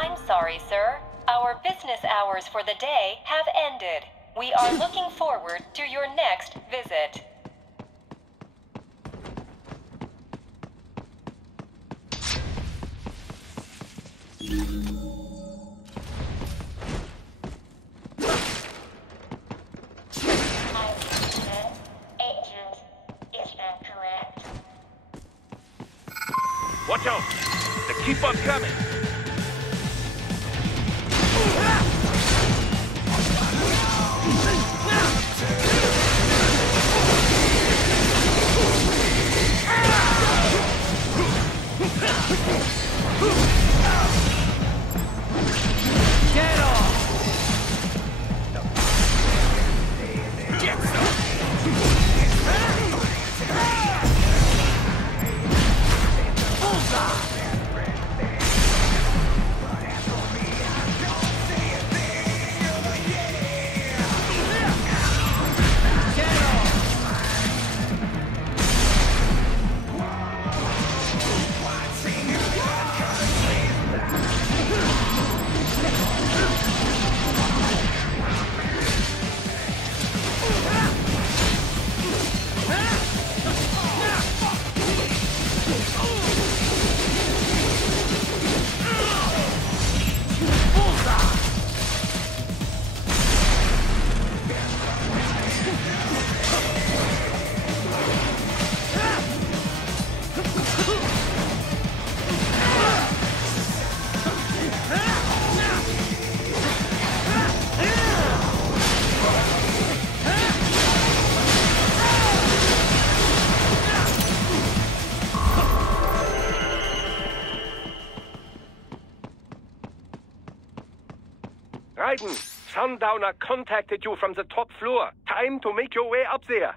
I'm sorry, sir. Our business hours for the day have ended. We are looking forward to your next visit. Watch out! They keep on coming! Get off! Get some! Bullseye! Raiden, Sundowner contacted you from the top floor. Time to make your way up there.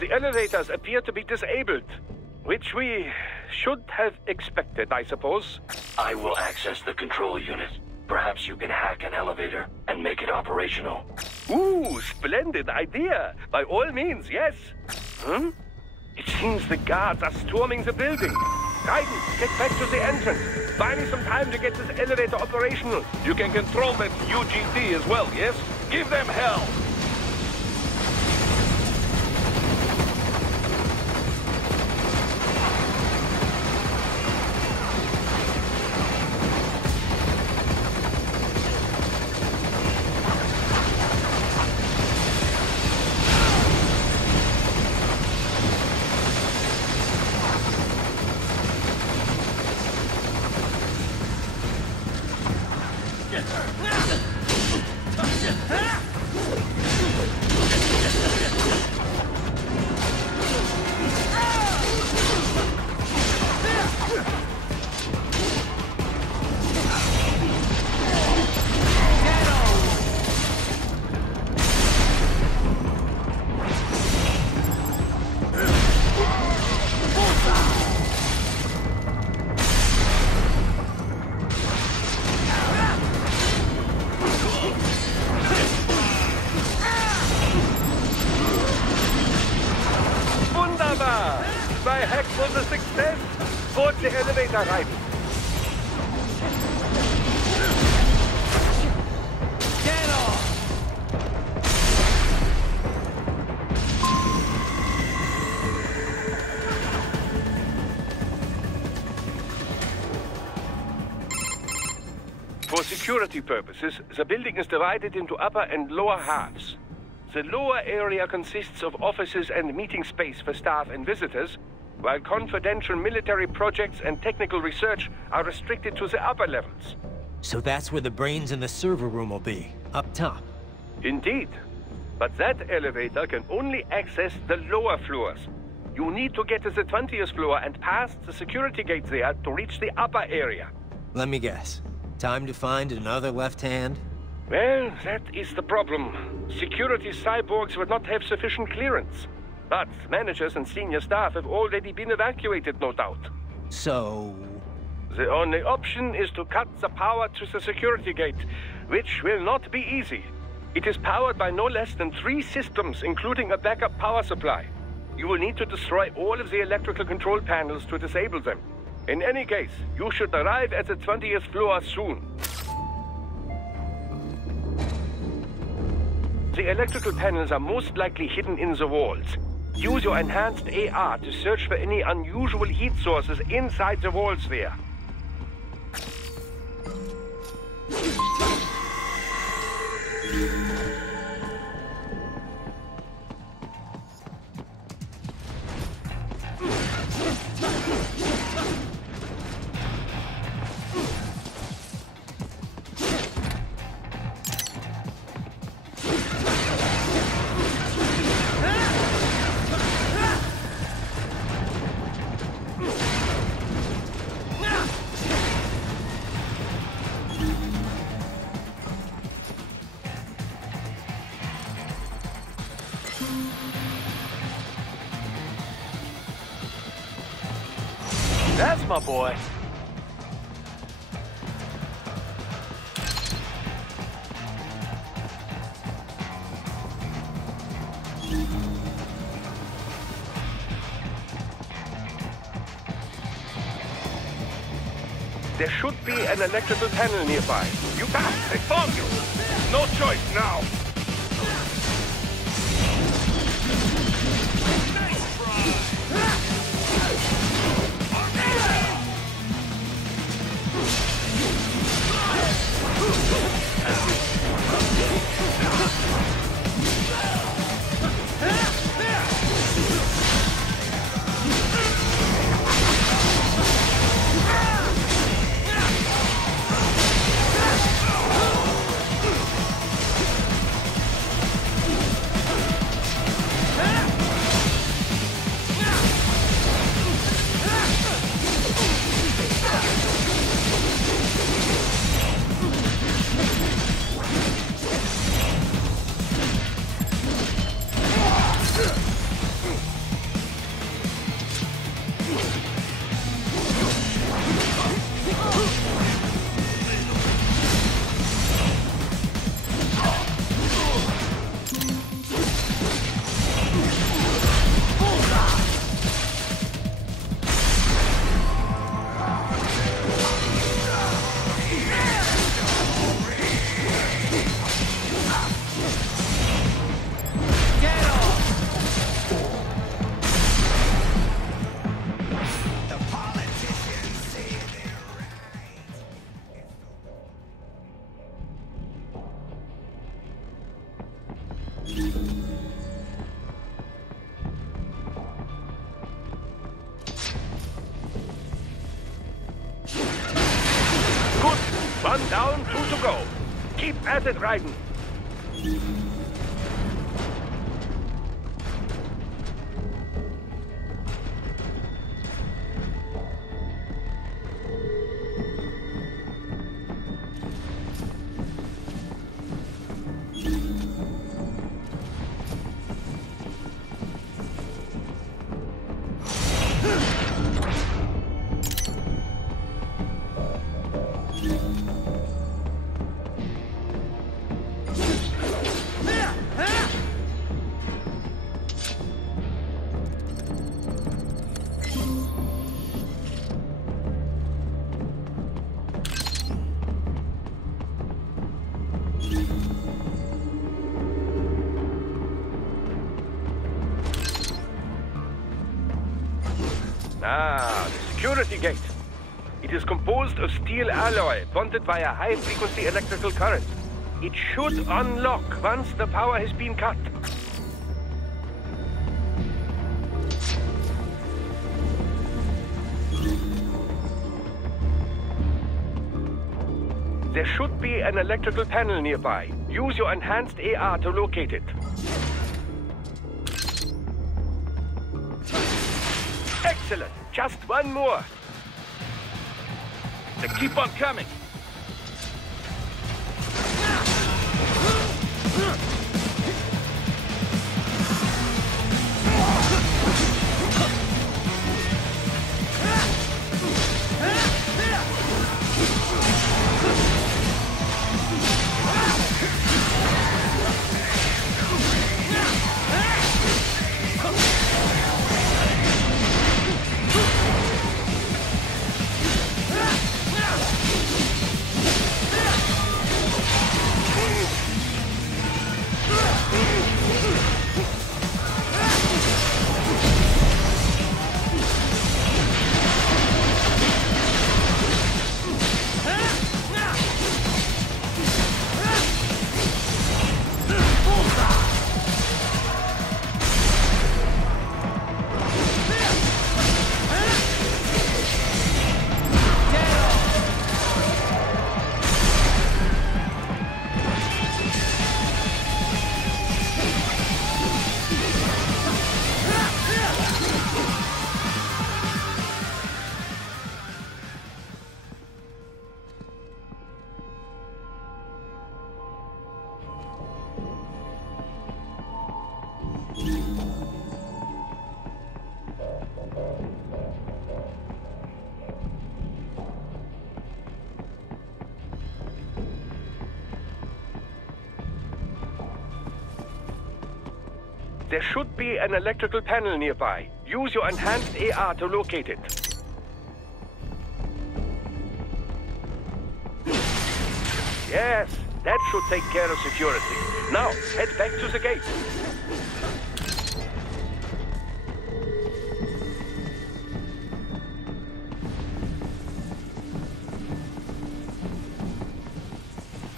The elevators appear to be disabled, which we should have expected, I suppose. I will access the control unit. Perhaps you can hack an elevator and make it operational. Ooh, splendid idea. By all means, yes. It seems the guards are storming the building. Raiden, get back to the entrance. Buy me some time to get this elevator operational. You can control that UGT as well, yes? Give them hell. my hack was a success. Board the elevator right. Get off! For security purposes, the building is divided into upper and lower halves. The lower area consists of offices and meeting space for staff and visitors, while confidential military projects and technical research are restricted to the upper levels. So that's where the brains in the server room will be, up top. Indeed. But that elevator can only access the lower floors. You need to get to the 20th floor and past the security gate there to reach the upper area. Let me guess. Time to find another left hand? Well, that is the problem. Security cyborgs would not have sufficient clearance. But managers and senior staff have already been evacuated, no doubt. So... The only option is to cut the power to the security gate, which will not be easy. It is powered by no less than 3 systems, including a backup power supply. You will need to destroy all of the electrical control panels to disable them. In any case, you should arrive at the 20th floor soon. The electrical panels are most likely hidden in the walls. Use your enhanced AR to search for any unusual heat sources inside the walls there. That's my boy. There should be an electrical panel nearby. You passed! They found you! No choice now! One down, 2 to go. Keep at it, Raiden. Ah, the security gate. It is composed of steel alloy bonded via high-frequency electrical current. It should unlock once the power has been cut. There should be an electrical panel nearby. Use your enhanced AR to locate it. Excellent! Just one more. They keep on coming. There should be an electrical panel nearby. Use your enhanced AR to locate it. Yes, that should take care of security. Now, head back to the gate.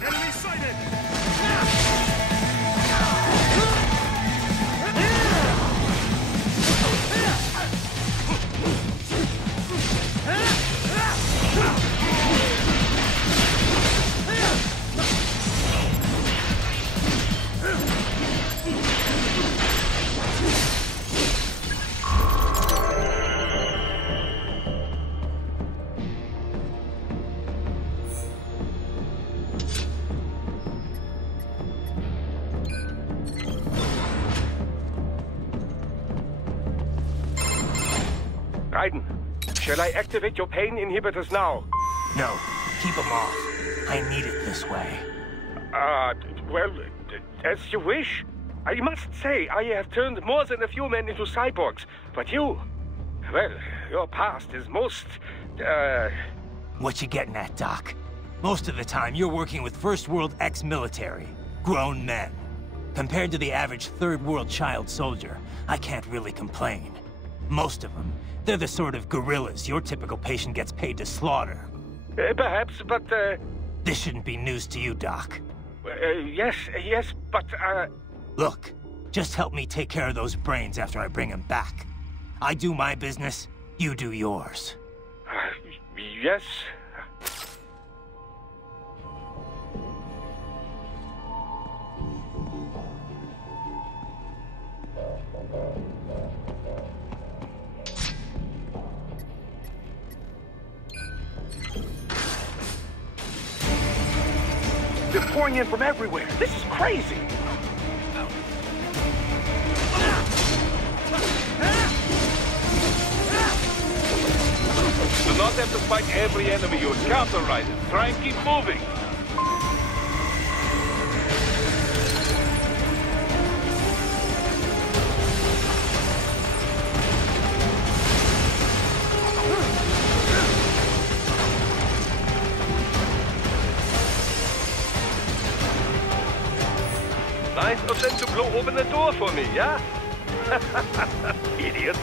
Enemy sighted! Raiden, shall I activate your pain inhibitors now? No, keep them off. I need it this way. Well, as you wish. I must say, I have turned more than a few men into cyborgs, but you... Well, your past is most, What you getting at, Doc? Most of the time, you're working with First World ex-military. Grown men. Compared to the average Third World child soldier, I can't really complain. Most of them, they're the sort of guerrillas your typical patient gets paid to slaughter. perhaps, but, This shouldn't be news to you, Doc. yes, but, Look, just help me take care of those brains after I bring them back. I do my business, you do yours. yes. They're pouring in from everywhere. This is crazy. Do not have to fight every enemy you encounter, Raiden. Try and keep moving. Nice of them to blow open the door for me, yeah? Idiots.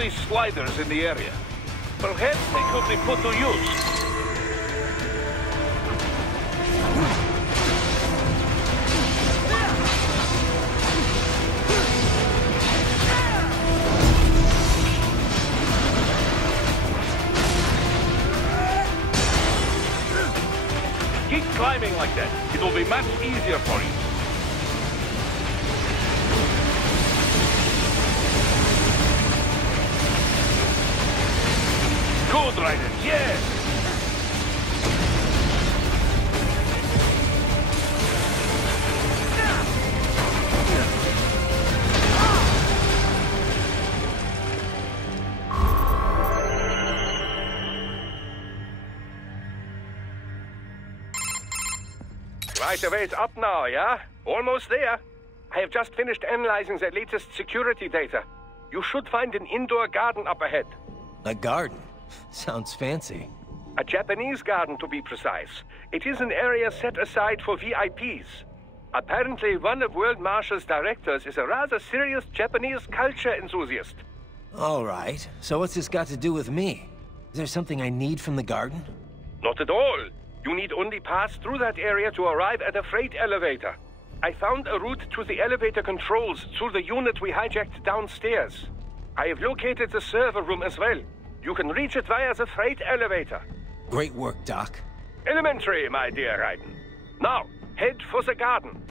these sliders in the area. Perhaps they could be put to use. Keep climbing like that. It will be much easier for you. Good, Ryder. Yeah! Right away's up now, yeah? Almost there. I have just finished analyzing the latest security data. You should find an indoor garden up ahead. A garden? Sounds fancy. A Japanese garden, to be precise. It is an area set aside for VIPs. Apparently, one of World Marshal's directors is a rather serious Japanese culture enthusiast. All right. So what's this got to do with me? Is there something I need from the garden? Not at all. You need only pass through that area to arrive at a freight elevator. I found a route to the elevator controls through the unit we hijacked downstairs. I have located the server room as well. You can reach it via the freight elevator. Great work, Doc. Elementary, my dear Raiden. Now, head for the garden.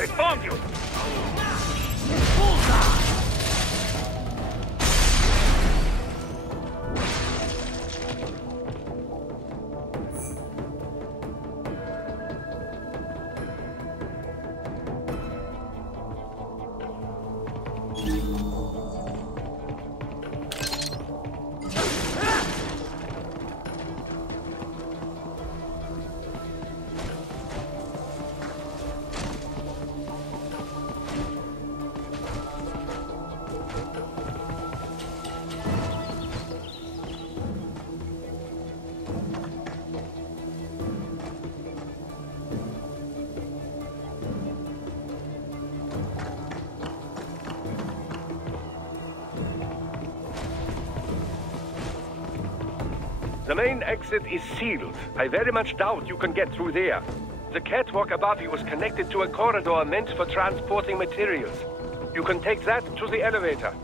They found you! The main exit is sealed. I very much doubt you can get through there. The catwalk above you is connected to a corridor meant for transporting materials. You can take that to the elevator.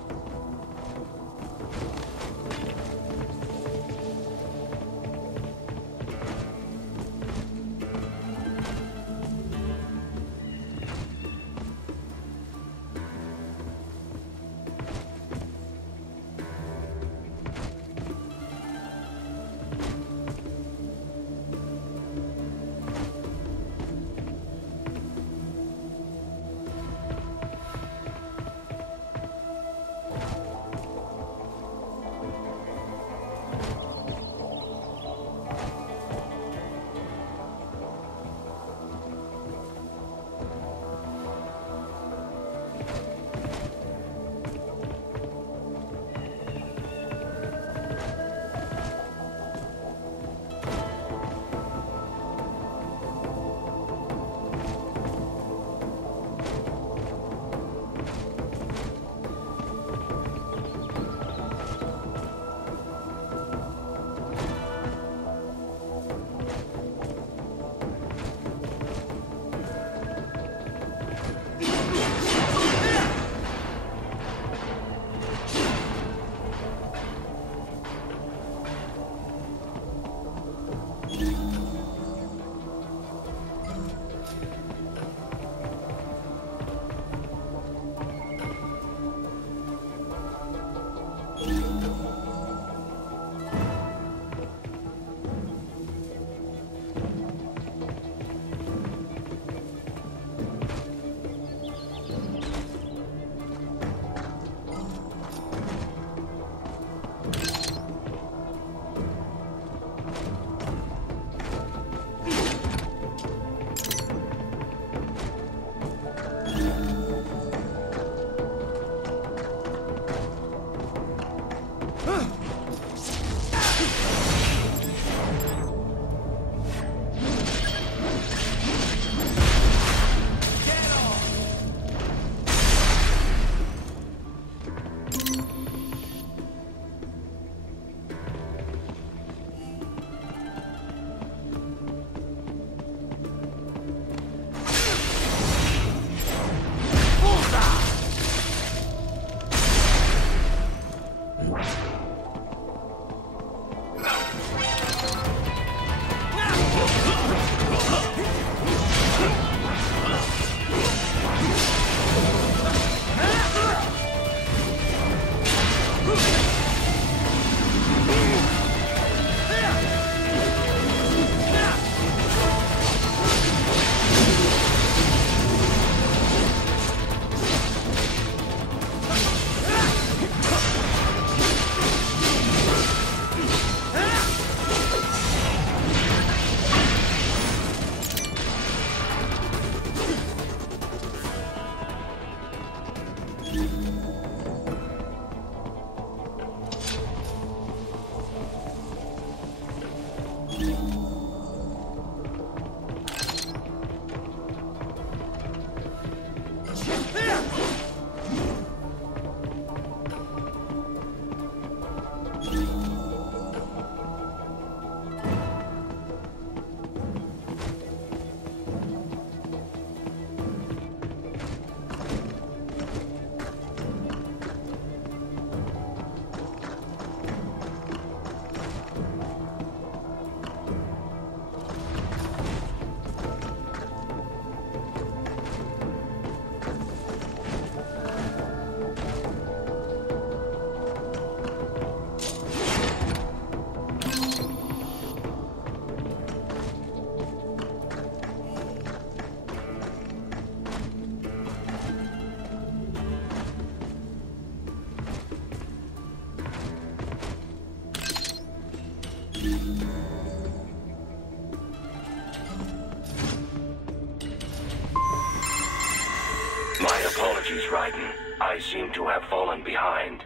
Apologies, Raiden. I seem to have fallen behind.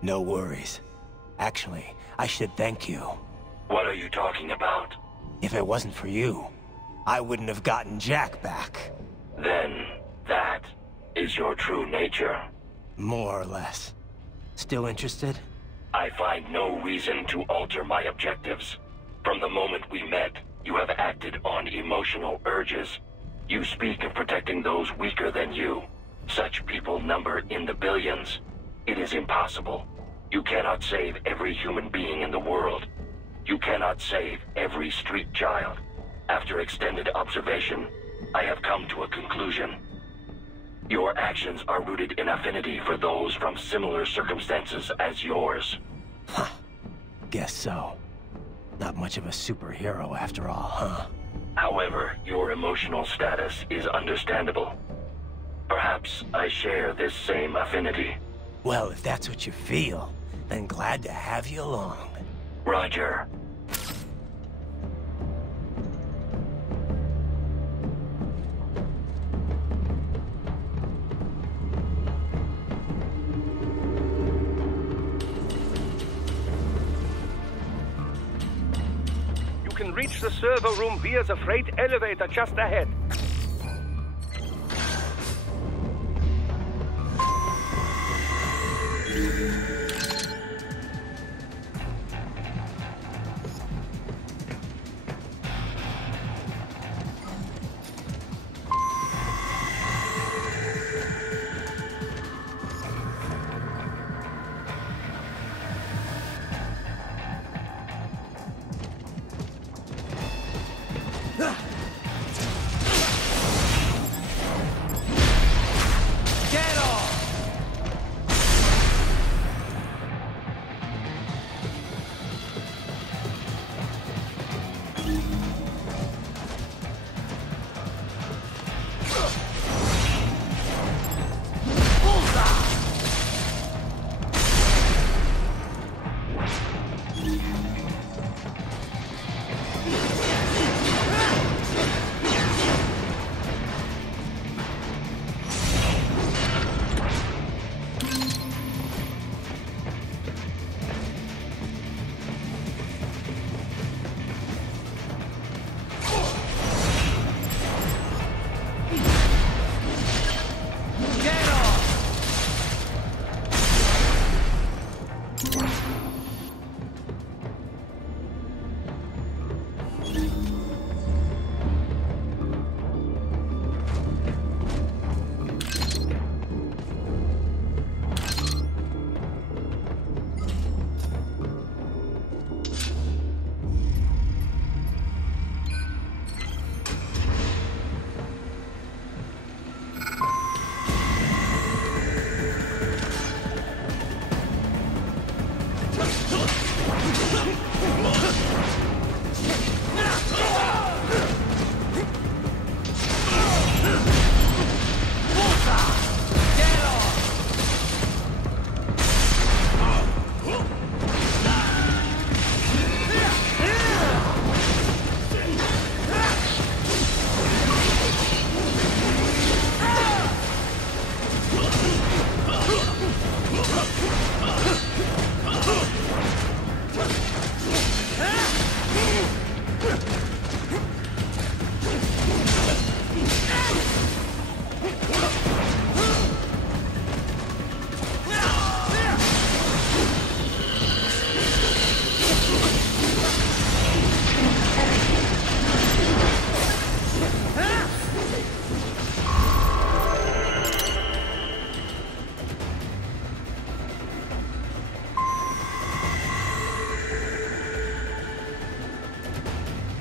No worries. Actually, I should thank you. What are you talking about? If it wasn't for you, I wouldn't have gotten Jack back. Then, that is your true nature? More or less. Still interested? I find no reason to alter my objectives. From the moment we met, you have acted on emotional urges. You speak of protecting those weaker than you. Such people number in the billions. It is impossible. You cannot save every human being in the world. You cannot save every street child. After extended observation, I have come to a conclusion. Your actions are rooted in affinity for those from similar circumstances as yours. Huh. Guess so. Not much of a superhero after all, huh? However, your emotional status is understandable. Perhaps I share this same affinity. Well, if that's what you feel, then glad to have you along. Roger. You can reach the server room via the freight elevator just ahead.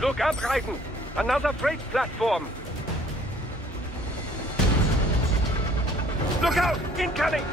Look up, Raiden! Another freight platform! Look out! Incoming!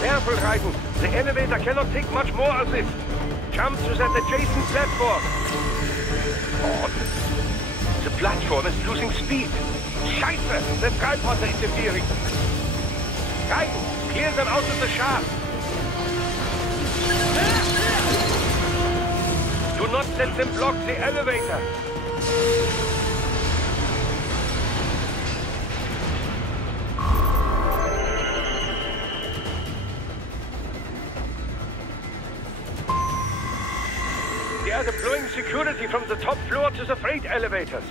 Careful, Raiden. The elevator cannot take much more of this. Jump to that adjacent platform. Odd. The platform is losing speed. Scheiße! The tripods are interfering. Raiden, clear them out of the shaft. Do not let them block the elevator. They are deploying security from the top floor to the freight elevators.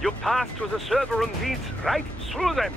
Your path to the server room leads right through them.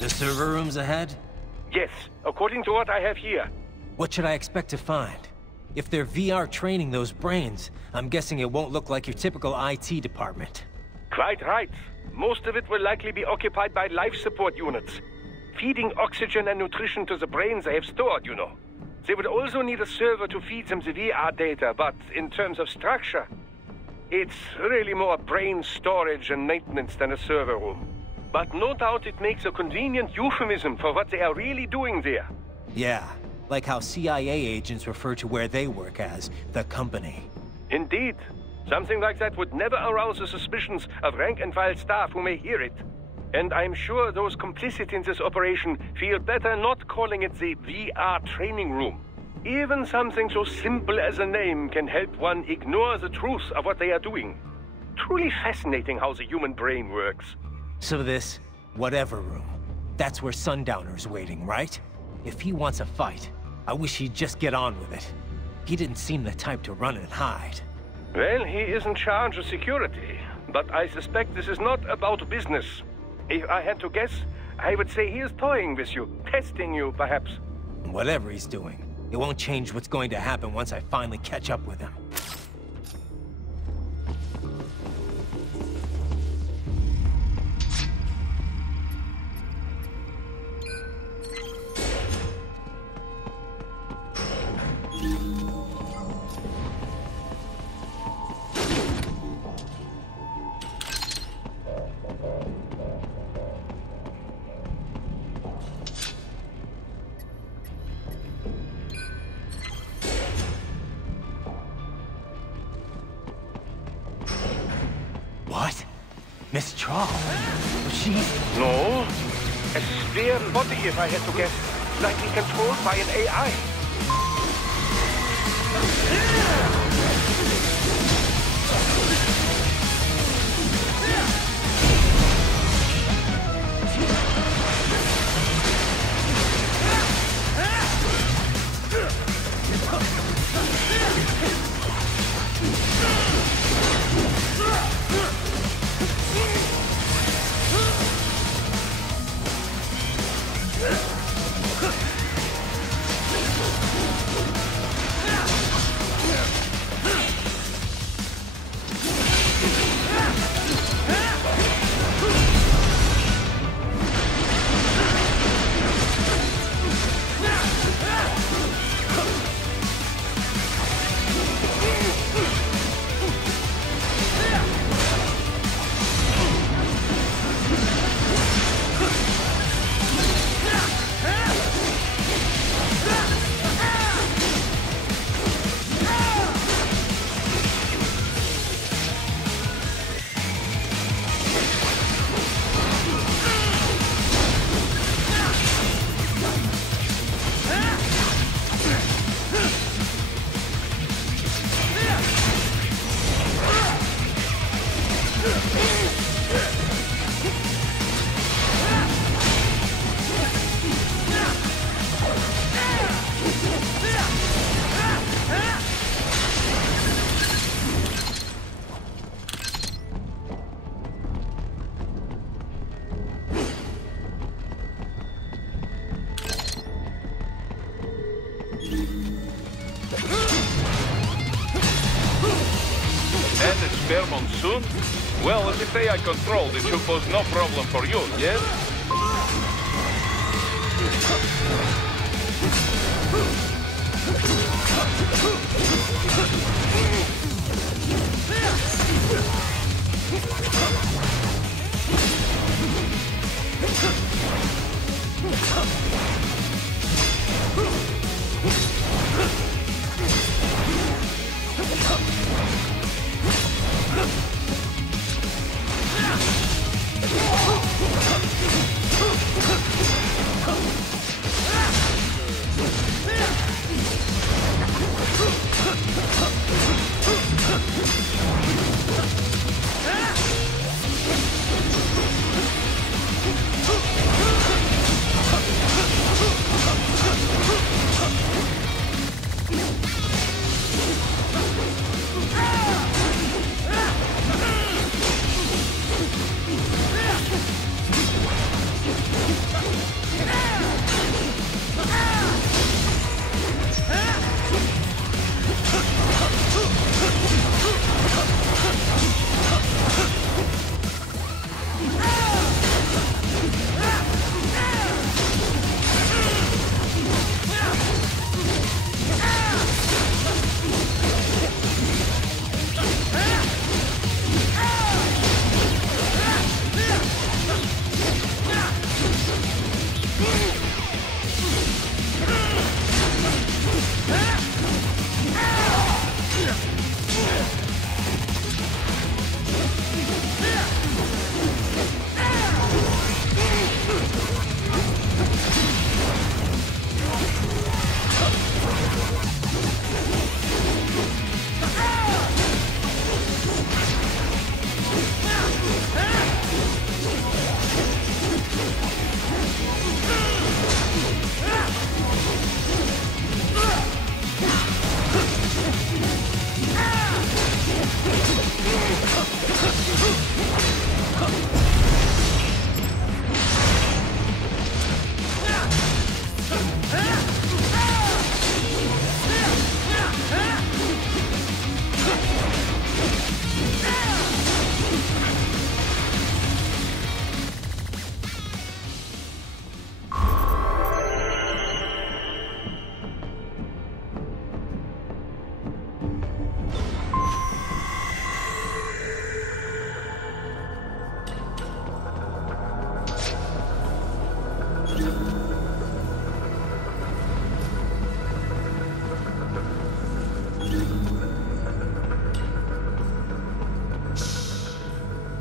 The server room's ahead? Yes, according to what I have here. What should I expect to find? If they're VR training those brains, I'm guessing it won't look like your typical IT department. Quite right. Most of it will likely be occupied by life support units. Feeding oxygen and nutrition to the brains they have stored, you know. They would also need a server to feed them the VR data, but in terms of structure, it's really more brain storage and maintenance than a server room. But no doubt it makes a convenient euphemism for what they are really doing there. Yeah, like how CIA agents refer to where they work as the company. Indeed. Something like that would never arouse the suspicions of rank-and-file staff who may hear it. And I'm sure those complicit in this operation feel better not calling it the VR training room. Even something so simple as a name can help one ignore the truth of what they are doing. Truly fascinating how the human brain works. So this, whatever room, that's where Sundowner's waiting, right? If he wants a fight, I wish he'd just get on with it. He didn't seem the type to run and hide. Well, he is in charge of security, but I suspect this is not about business. If I had to guess, I would say he is toying with you, testing you, perhaps. Whatever he's doing, it won't change what's going to happen once I finally catch up with him. Miss Trawl. She's... No. A sphere body, if I had to guess. Likely controlled by an AI. Spare monsoon? Well, as if AI controlled, it should pose no problem for you, yes?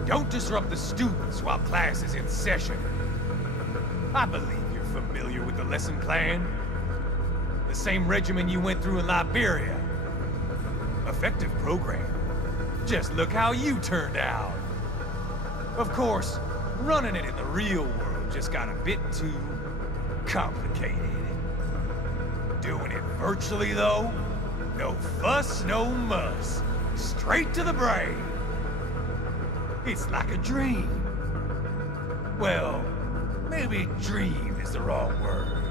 Don't disrupt the students while class is in session. I believe you're familiar with the lesson plan. The same regimen you went through in Liberia. Effective program. Just look how you turned out. Of course, running it in the real world just got a bit too complicated. Doing it virtually, though? No fuss, no muss. Straight to the brain. It's like a dream. Well, maybe dream is the wrong word.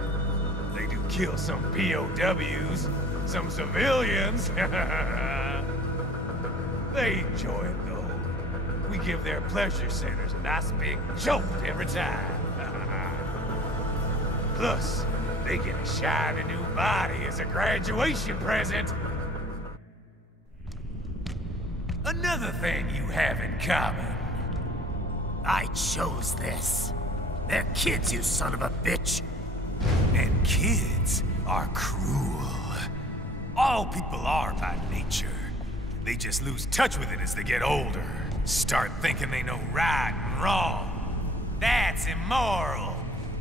They do kill some POWs, some civilians. They enjoy it, though. We give their pleasure centers a nice big jolt every time. Plus, they get a shiny new body as a graduation present. Another thing you have in common. I chose this. They're kids, you son of a bitch. And kids are cruel. All people are by nature. They just lose touch with it as they get older. Start thinking they know right and wrong. That's immoral.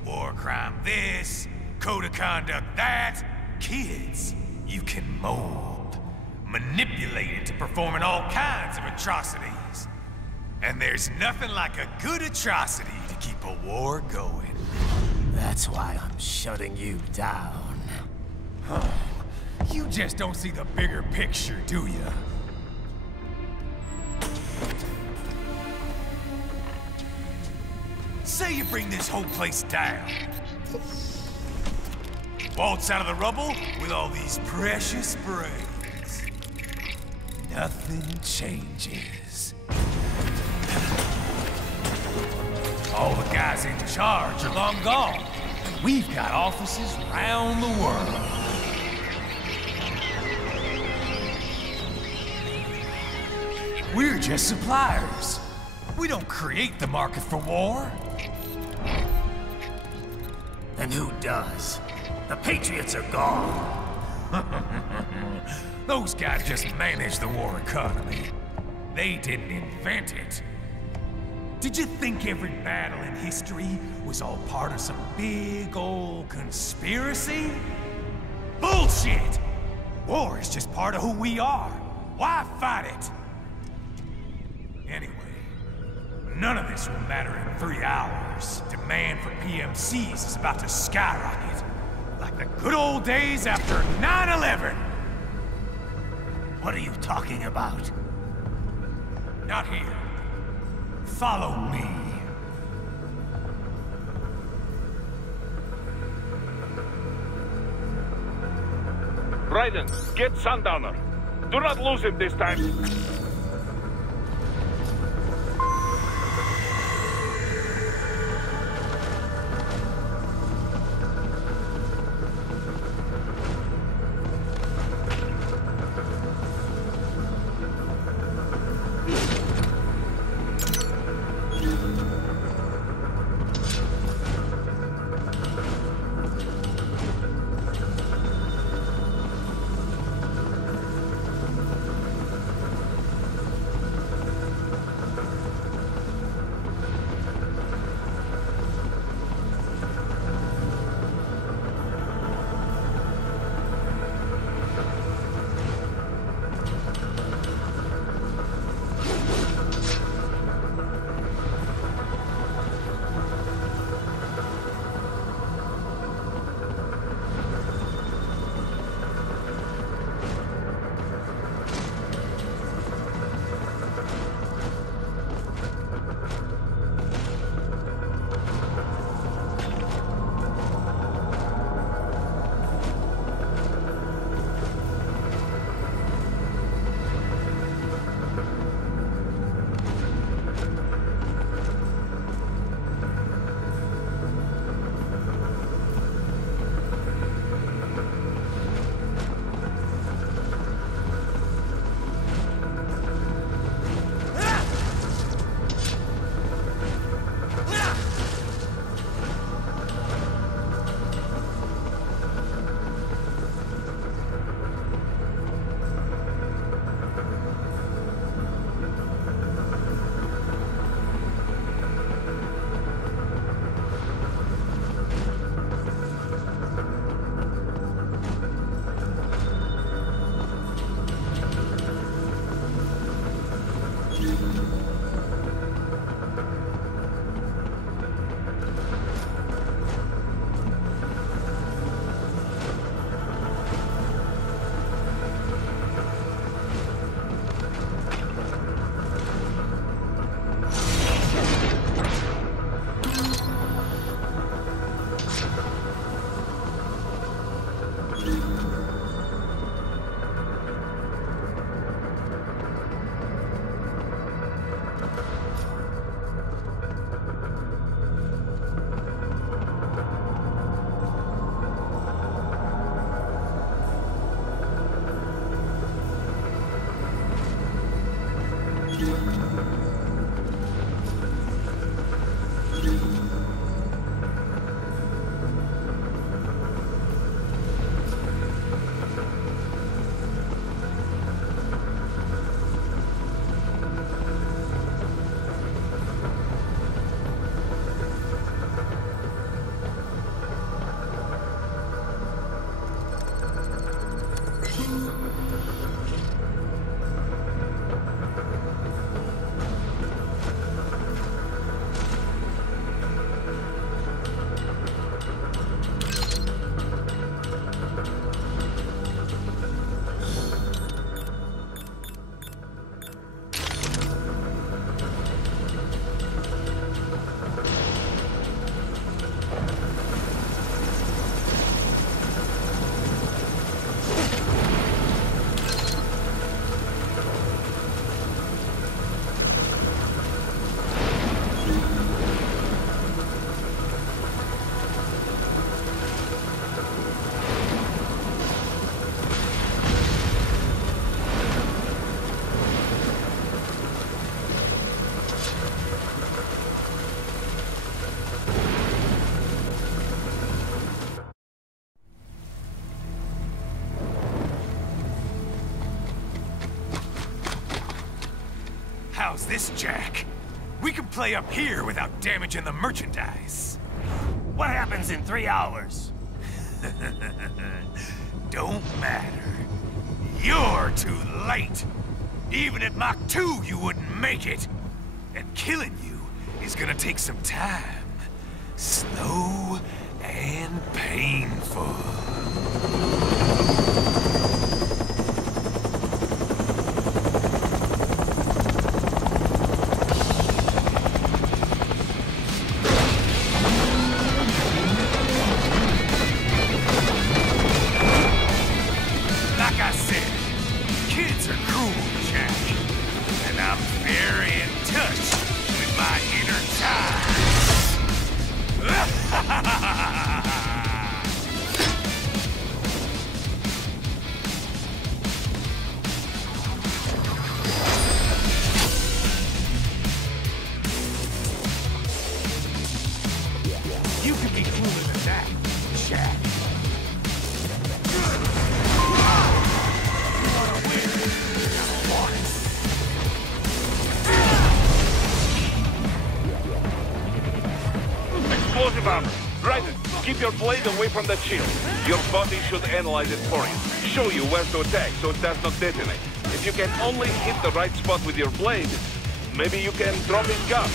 War crime this, code of conduct that. Kids, you can mold, manipulate into performing all kinds of atrocities. And there's nothing like a good atrocity to keep a war going. That's why I'm shutting you down. Oh, you just don't see the bigger picture, do you? Say you bring this whole place down. Waltz out of the rubble with all these precious brains. Nothing changes. All the guys in charge are long gone. We've got offices around the world. We're just suppliers. We don't create the market for war. And who does? The Patriots are gone. Those guys just manage the war economy. They didn't invent it. Did you think every battle in history was all part of some big old conspiracy? Bullshit! War is just part of who we are. Why fight it? Anyway, none of this will matter in 3 hours. Demand for PMCs is about to skyrocket. Like the good old days after 9/11. What are you talking about? Not here. Follow me. Raiden, get Sundowner. Do not lose him this time. How's this, Jack? We can play up here without damaging the merchandise. What happens in 3 hours? Don't matter. You're too late. Even at Mach 2, you wouldn't make it. And killing you is gonna take some time. Slow and painful. Like I said, kids are cruel, Jack. And I'm very in touch with my inner child. You can be crueler than that, Jack. Explosive armor. Ryder, keep your blade away from that shield. Your body should analyze it for you. Show you where to attack so it does not detonate. If you can only hit the right spot with your blade, maybe you can drop his gun.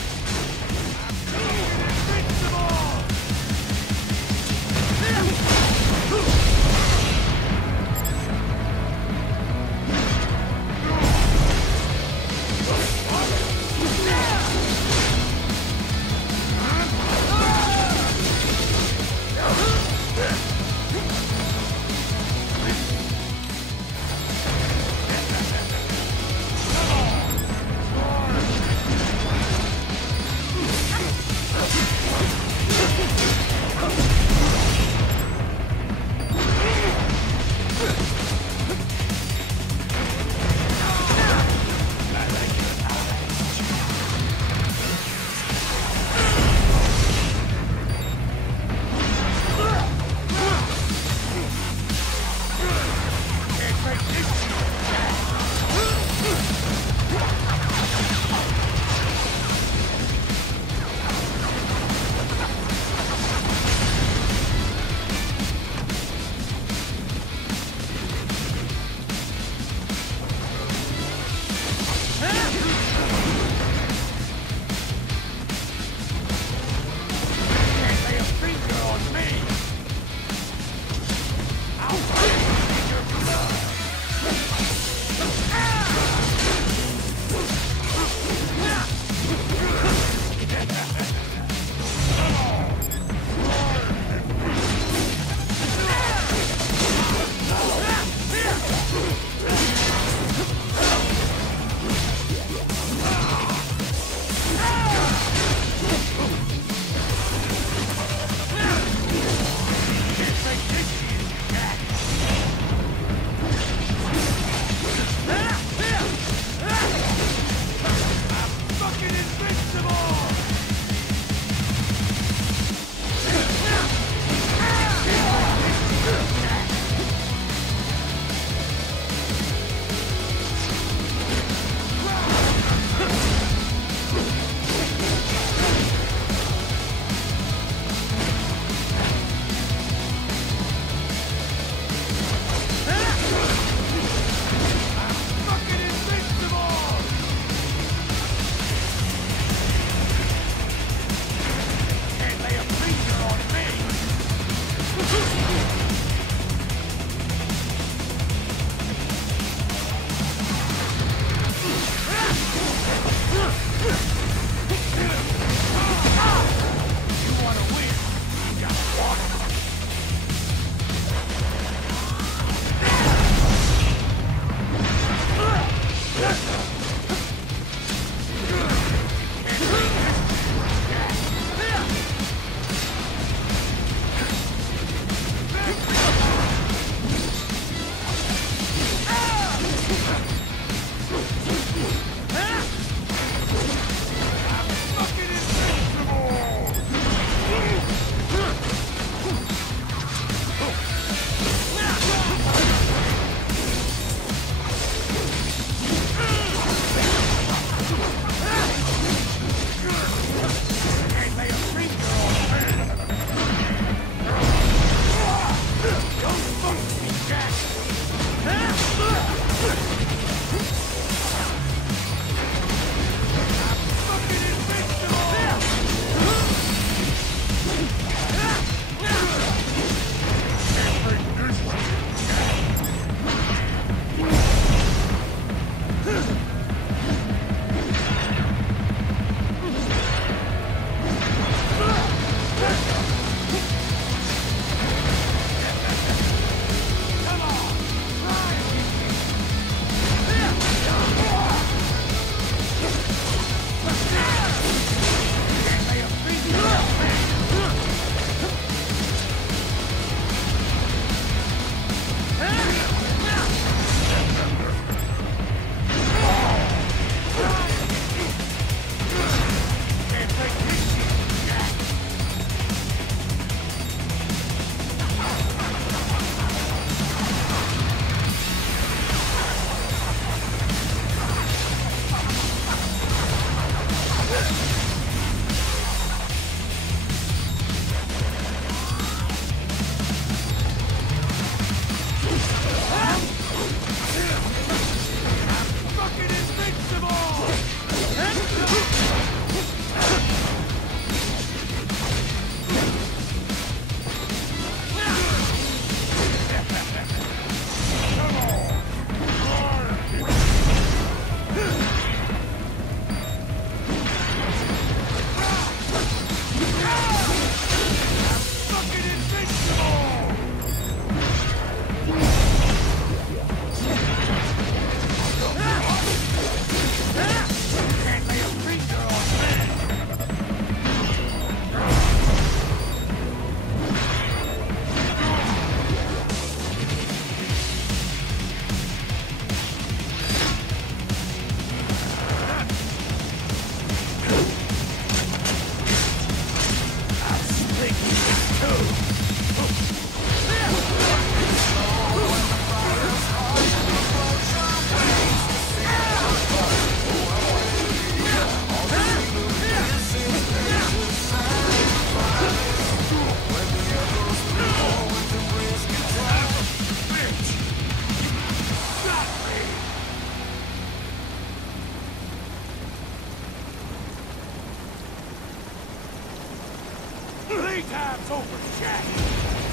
Three times over, Jack.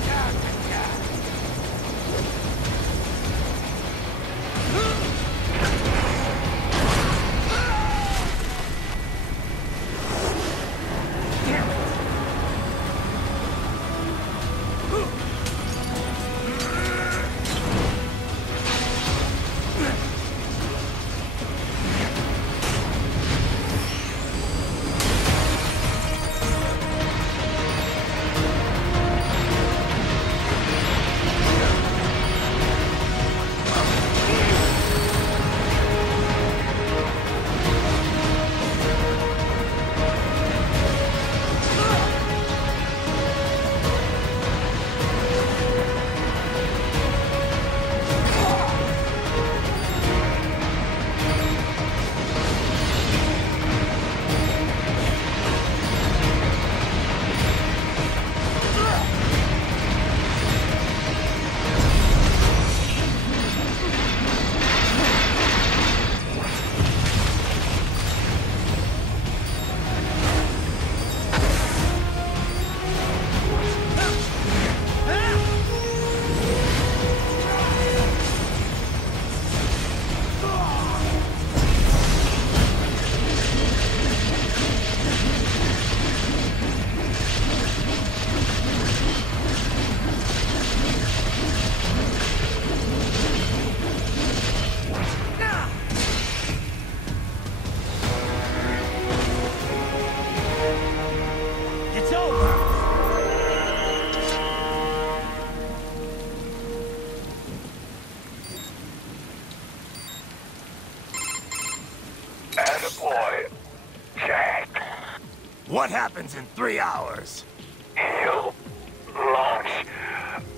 God, God. What happens in 3 hours? He'll launch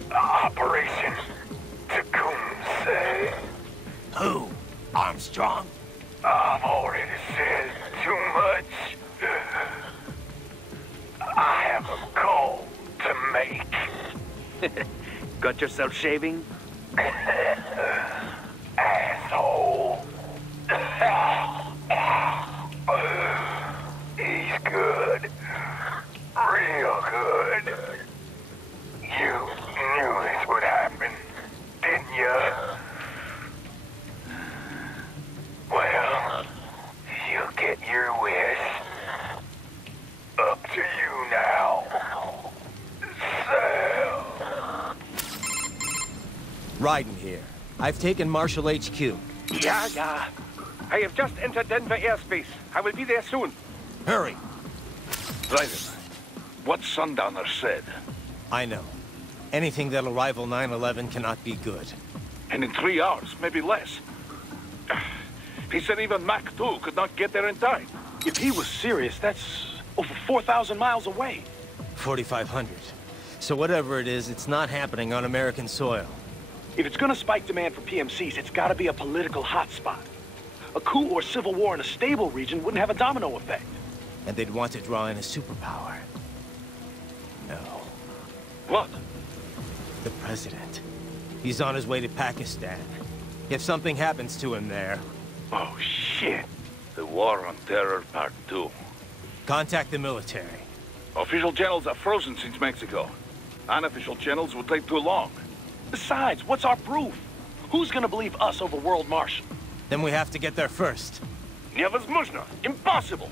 Operation Tecumseh. Who? Armstrong? I've already said too much. I have a call to make. Got yourself shaving? Asshole. He's good. Real good. You knew this would happen, didn't you? Well, you get your wish. Up to you now. Sam. Raiden here. I've taken Marshall HQ. Yeah. I have just entered Denver airspace. I will be there soon. Hurry. Raiden, what Sundowner said. I know. Anything that'll rival 9/11 cannot be good. And in 3 hours, maybe less. He said even Mach 2 could not get there in time. If he was serious, that's over 4,000 miles away. 4,500. So whatever it is, it's not happening on American soil. If it's gonna spike demand for PMCs, it's gotta be a political hotspot. A coup or civil war in a stable region wouldn't have a domino effect. And they'd want to draw in a superpower. No. What? The president. He's on his way to Pakistan. If something happens to him there... Oh, shit. The War on Terror Part 2. Contact the military. Official channels are frozen since Mexico. Unofficial channels would take too long. Besides, what's our proof? Who's gonna believe us over World Marshal? Then we have to get there first. Невозможно. Impossible.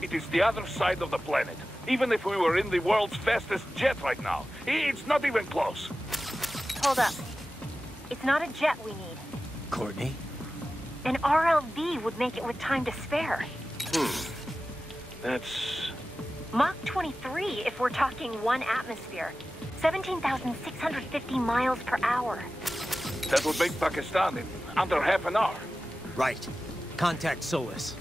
It is the other side of the planet. Even if we were in the world's fastest jet right now, it's not even close. Hold up. It's not a jet we need. Courtney? An RLV would make it with time to spare. That's... Mach 23 if we're talking 1 atmosphere. 17,650 miles per hour. That would make Pakistan in under half an hour. Right. Contact Solus.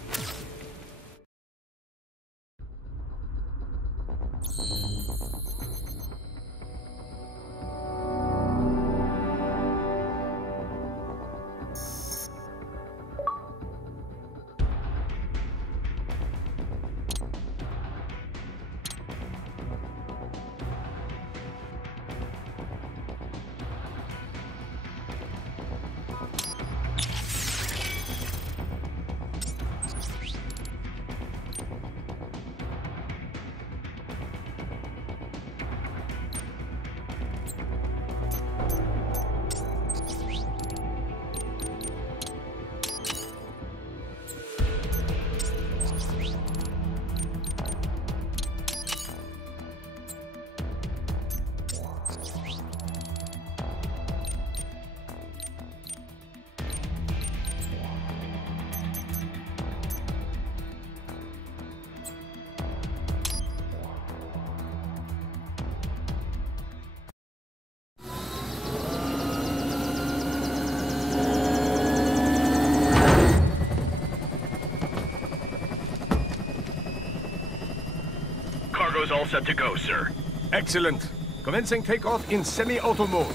Cargo's all set to go, sir. Excellent. Commencing takeoff in semi-auto mode.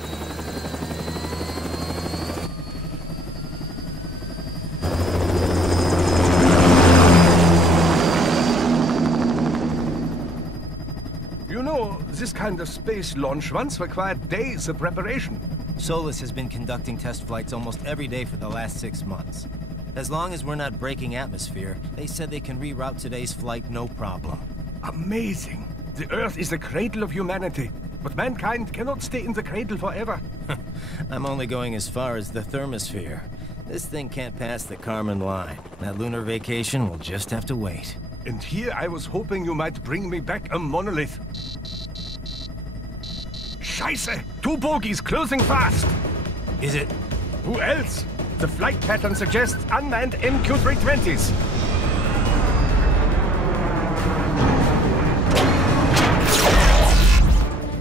You know, this kind of space launch once required days of preparation. Solus has been conducting test flights almost every day for the last 6 months. As long as we're not breaking atmosphere, they said they can reroute today's flight no problem. Amazing. The Earth is the cradle of humanity, but mankind cannot stay in the cradle forever. I'm only going as far as the thermosphere. This thing can't pass the Kármán line. That lunar vacation will just have to wait. And here I was hoping you might bring me back a monolith. Scheiße! 2 bogies closing fast! Is it? Who else? The flight pattern suggests unmanned MQ-320s.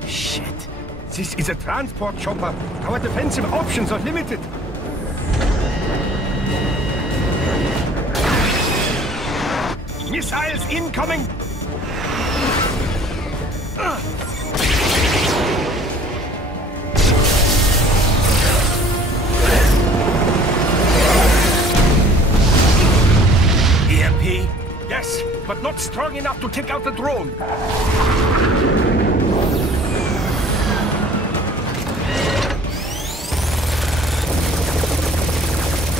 Shit. This is a transport chopper. Our defensive options are limited. Missiles incoming! EMP? Yes, but not strong enough to take out the drone.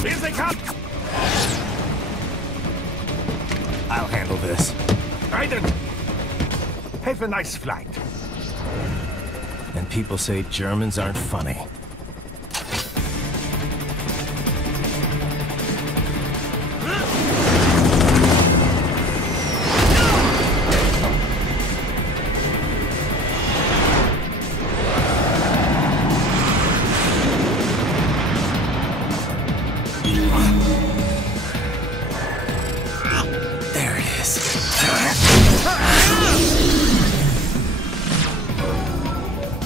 Here they come! I'll handle this. Raiden! Have a nice flight. And people say Germans aren't funny. There it is.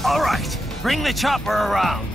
All right, bring the chopper around.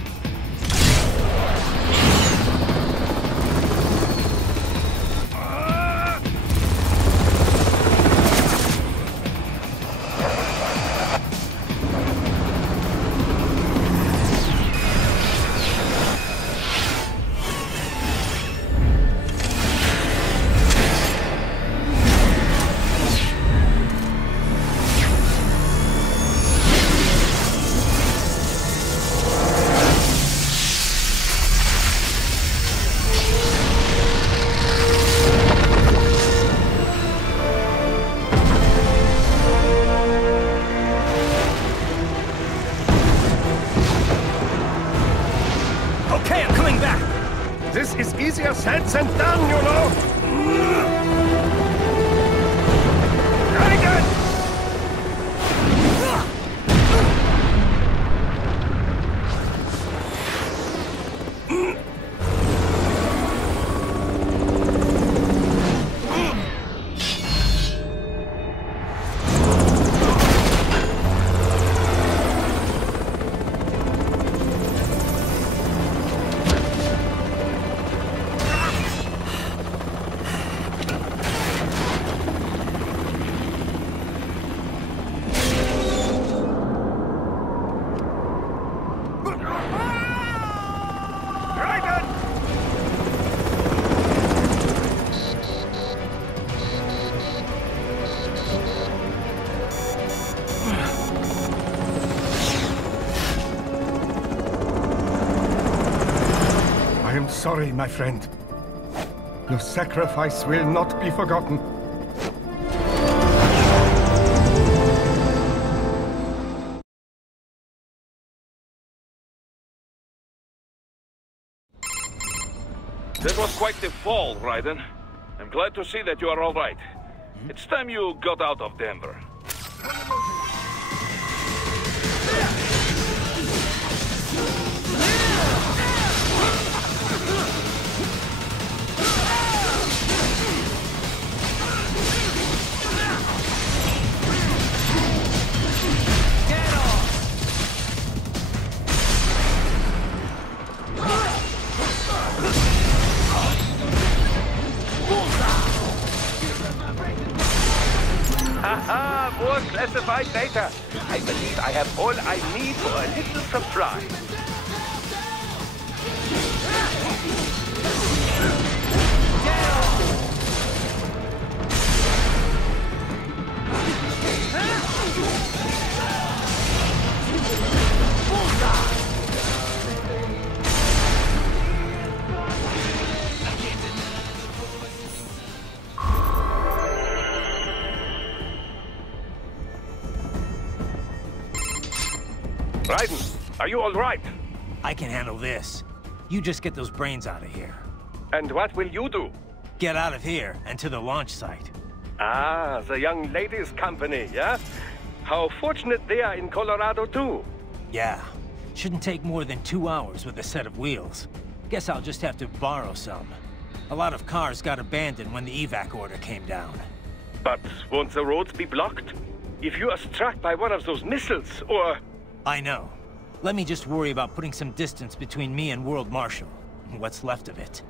Okay, I'm coming back. This is easier said than done, you know. Raiden! I am sorry, my friend. Your sacrifice will not be forgotten. That was quite the fall, Raiden. I'm glad to see that you are all right. It's time you got out of Denver. Haha, more classified data. I believe I have all I need for a little surprise. Raiden, are you all right? I can handle this. You just get those brains out of here. And what will you do? Get out of here and to the launch site. Ah, the young ladies' company, yeah? How fortunate they are in Colorado, too. Yeah. Shouldn't take more than 2 hours with a set of wheels. Guess I'll just have to borrow some. A lot of cars got abandoned when the evac order came down. But won't the roads be blocked? If you are struck by one of those missiles, or... I know. Let me just worry about putting some distance between me and World Marshal. What's left of it.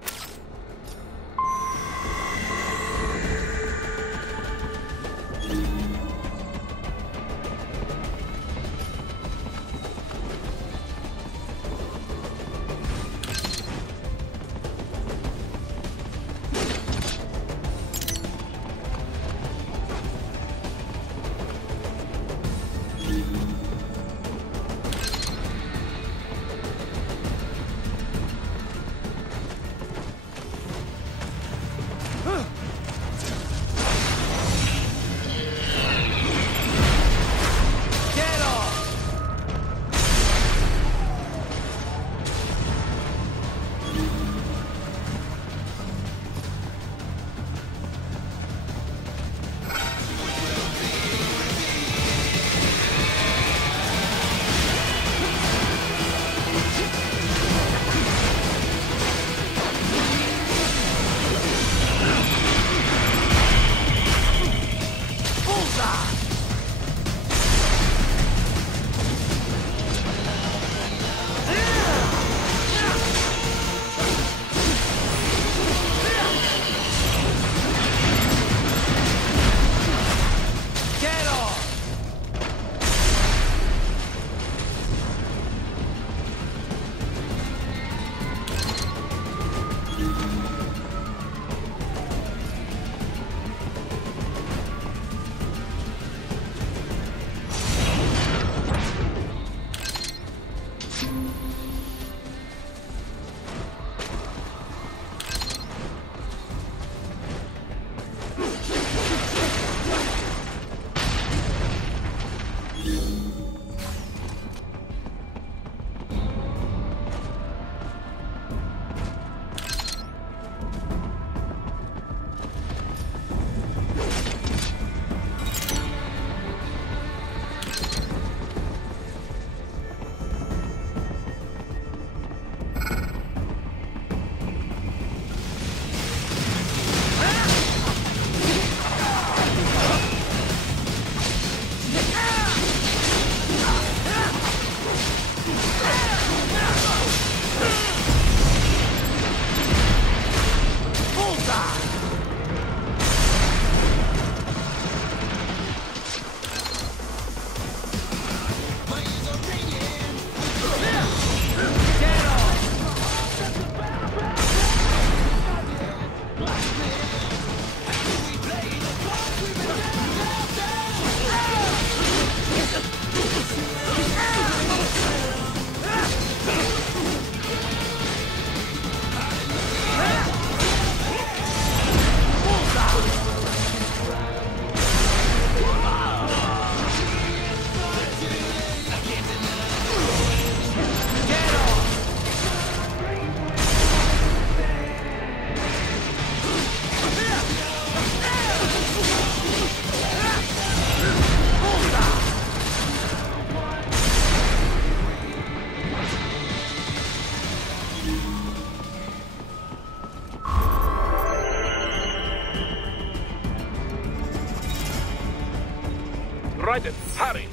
Raiden, hurry!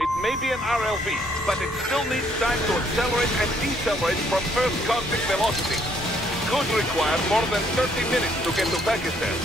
It may be an RLV, but it still needs time to accelerate and decelerate from first contact velocity. It could require more than 30 minutes to get to Pakistan.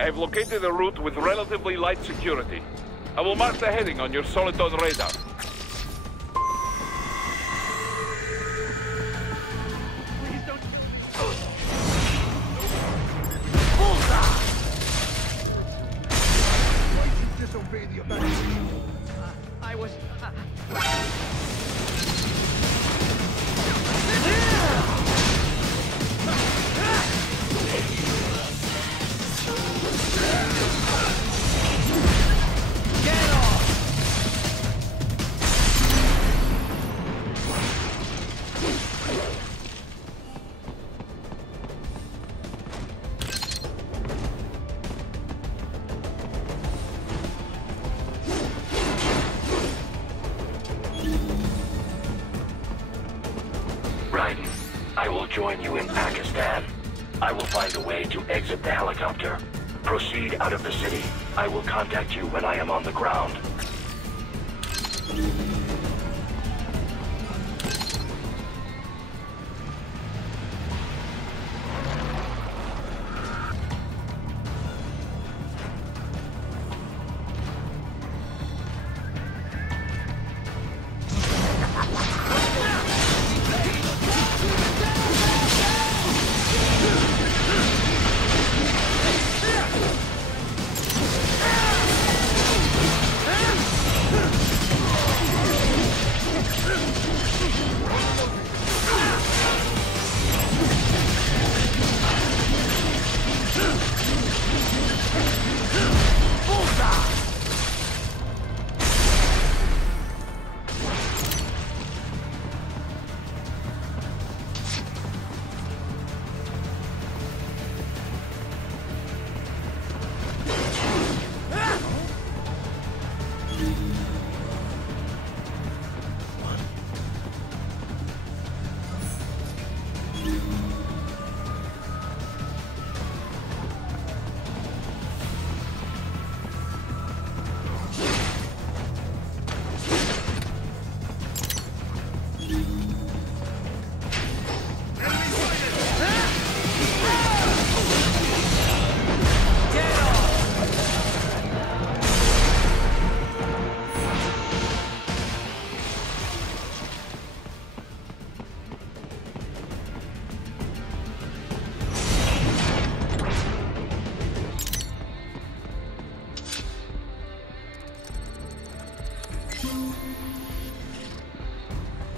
I have located a route with relatively light security. I will mark the heading on your Soliton radar. Please don't... Why did you disobey the evacuation? I was... I will join you in Pakistan. I will find a way to exit the helicopter. Proceed out of the city. I will contact you when I am on the ground.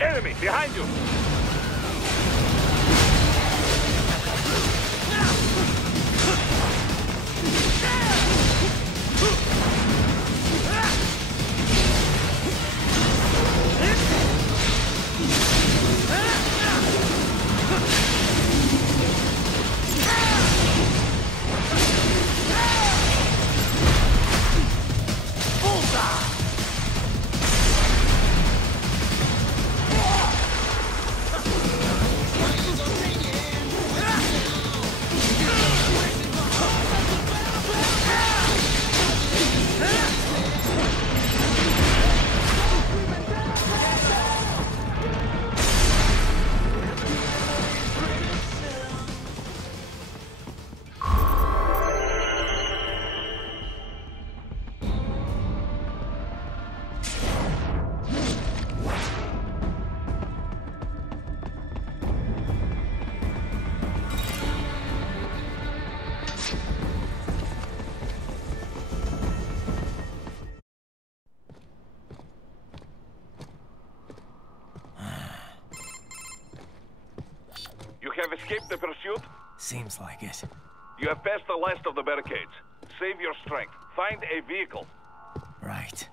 Enemy behind you! You have escaped the pursuit? Seems like it. You have passed the last of the barricades. Save your strength. Find a vehicle. Right.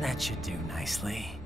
That should do nicely.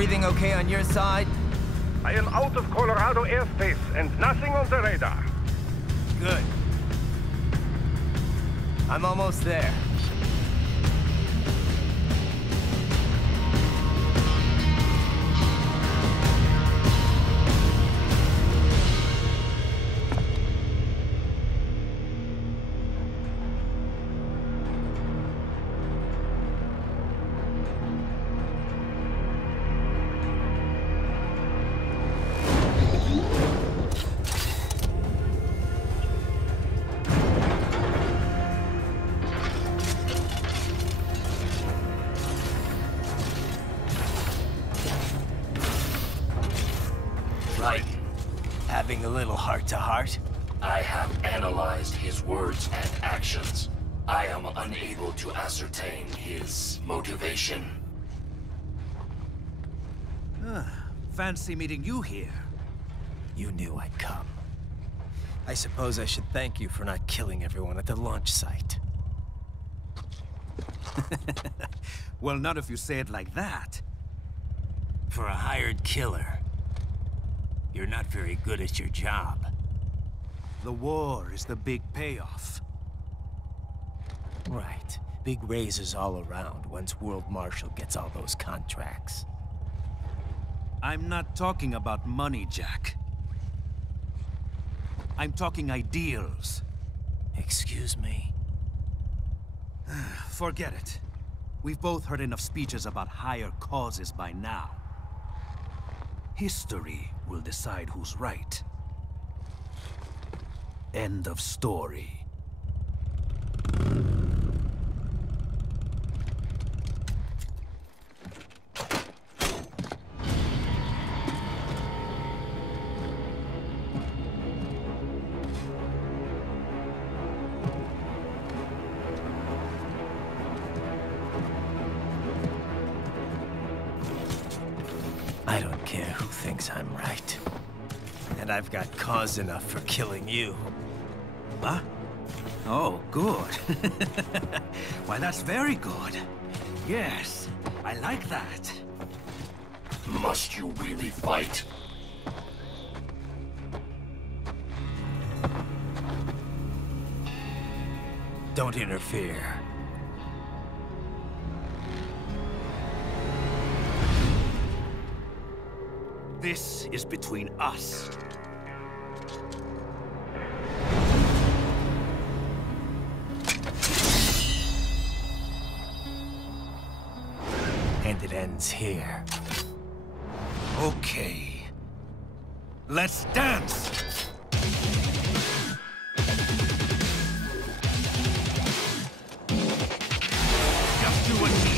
Everything okay on your side? I am out of Colorado airspace and nothing on the radar. Good. I'm almost there. Right. Having a little heart-to-heart? I have analyzed his words and actions. I am unable to ascertain his motivation. Fancy meeting you here. You knew I'd come. I suppose I should thank you for not killing everyone at the launch site. Well, not if you say it like that. For a hired killer, you're not very good at your job. The war is the big payoff. Right. Big raises all around once World Marshal gets all those contracts. I'm not talking about money, Jack. I'm talking ideals. Excuse me? Forget it. We've both heard enough speeches about higher causes by now. History will decide who's right. End of story. I don't care who thinks I'm right. And I've got cause enough for killing you. Huh? Oh, good. Why, that's very good. Yes, I like that. Must you really fight? Don't interfere. This is between us. And it ends here. Okay. Let's dance! Just do what you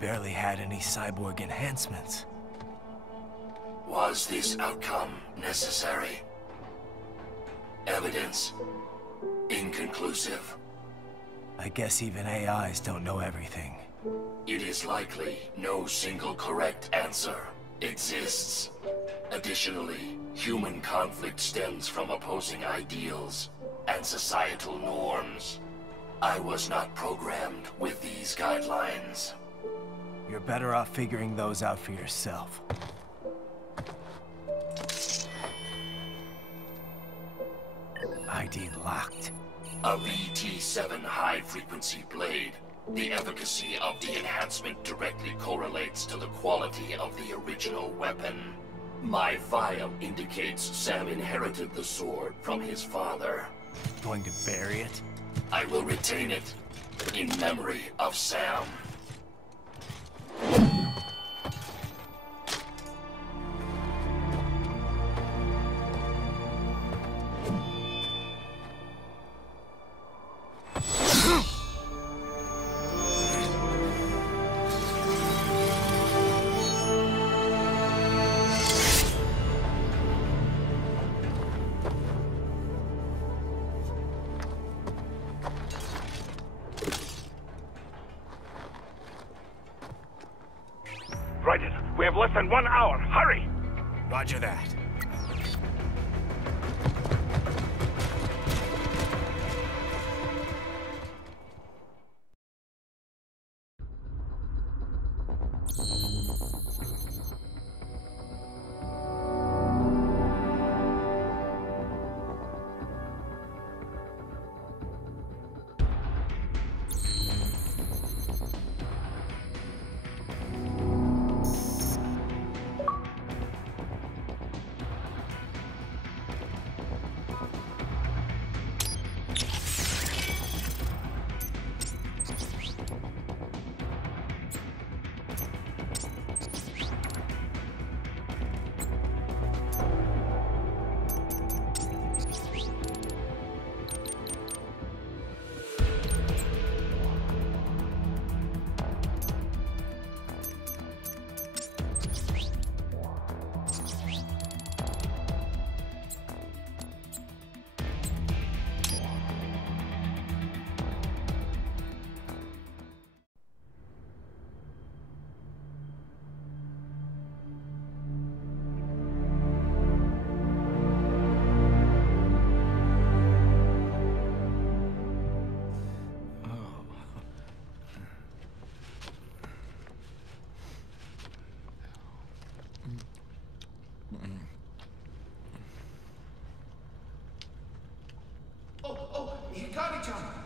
Barely had any cyborg enhancements. Was this outcome necessary? Evidence inconclusive. I guess even AIs don't know everything. It is likely no single correct answer exists. Additionally, human conflict stems from opposing ideals and societal norms. I was not programmed with these guidelines. You're better off figuring those out for yourself. ID locked. A VT7 high-frequency blade. The efficacy of the enhancement directly correlates to the quality of the original weapon. My file indicates Sam inherited the sword from his father. Going to bury it? I will retain it in memory of Sam. Raiden, we have less than 1 hour. Hurry! Roger that.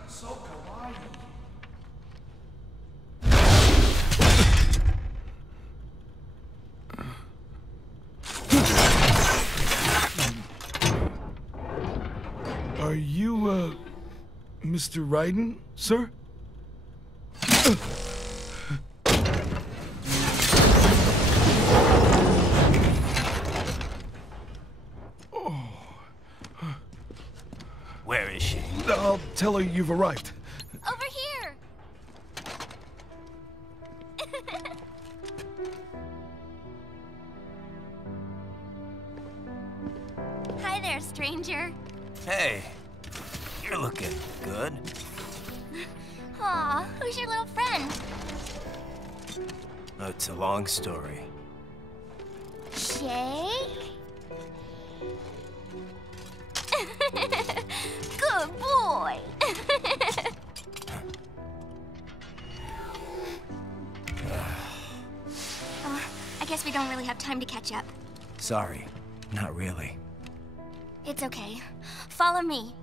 So kawaii. Are you, Mr. Raiden, sir? Where is she? I'll tell her you've arrived. Over here! Hi there, stranger. Hey, you're looking good. Aw, who's your little friend? Oh, it's a long story. Shake? Good boy. I guess we don't really have time to catch up. Sorry, not really. It's okay. Follow me.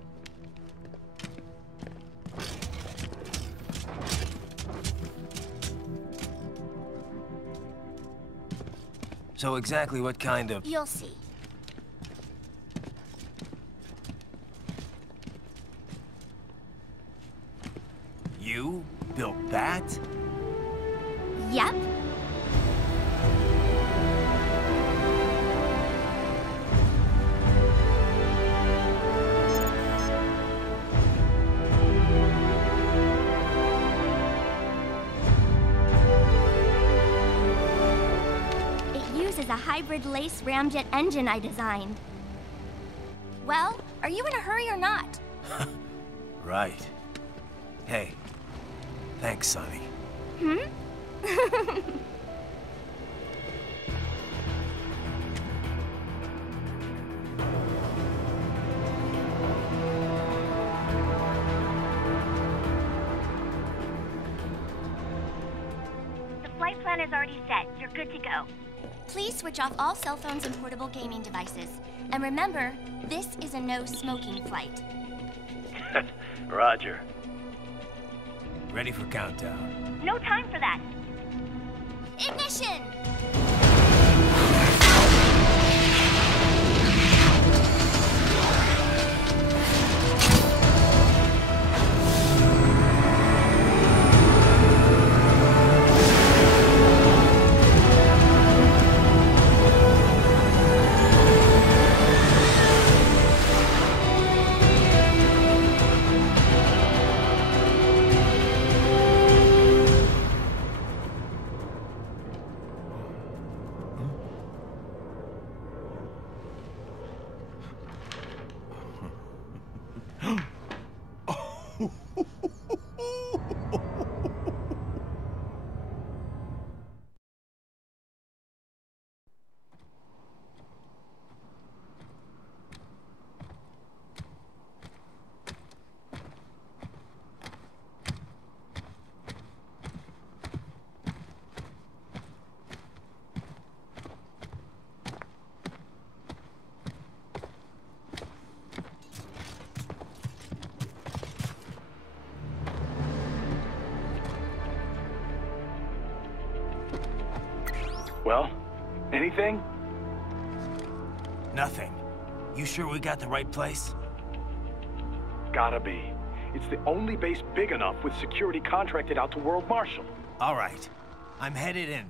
So exactly what kind of... You'll see. You built that? Yep. Is a hybrid lace ramjet engine I designed. Well, are you in a hurry or not? Right. Hey, thanks, Sonny. Hmm? The flight plan is already set. You're good to go. Please switch off all cell phones and portable gaming devices. And remember, this is a no-smoking flight. Roger. Ready for countdown. No time for that. Ignition! Well, anything? Nothing. You sure we got the right place? Gotta be. It's the only base big enough with security contracted out to World Marshal. All right. I'm headed in.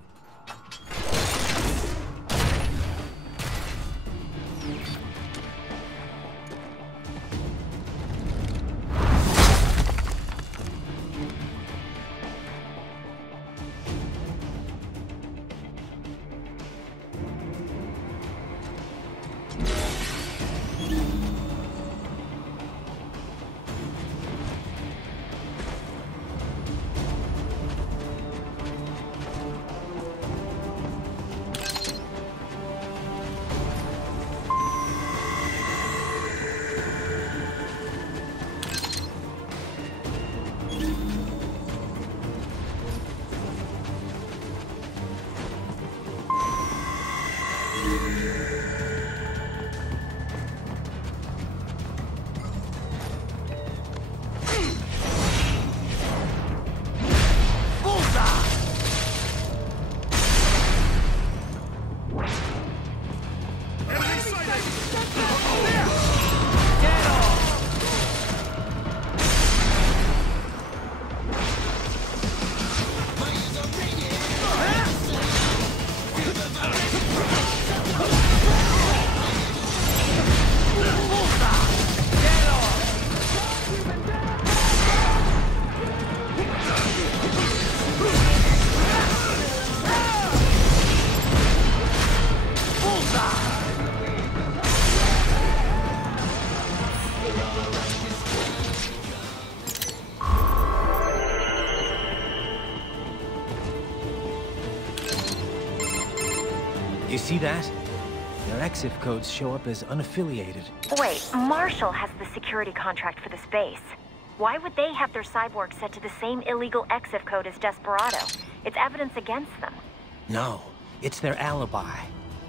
You see that? Their exif codes show up as unaffiliated. Wait, Marshall has the security contract for this base. Why would they have their cyborg set to the same illegal exif code as Desperado? It's evidence against them. No, it's their alibi.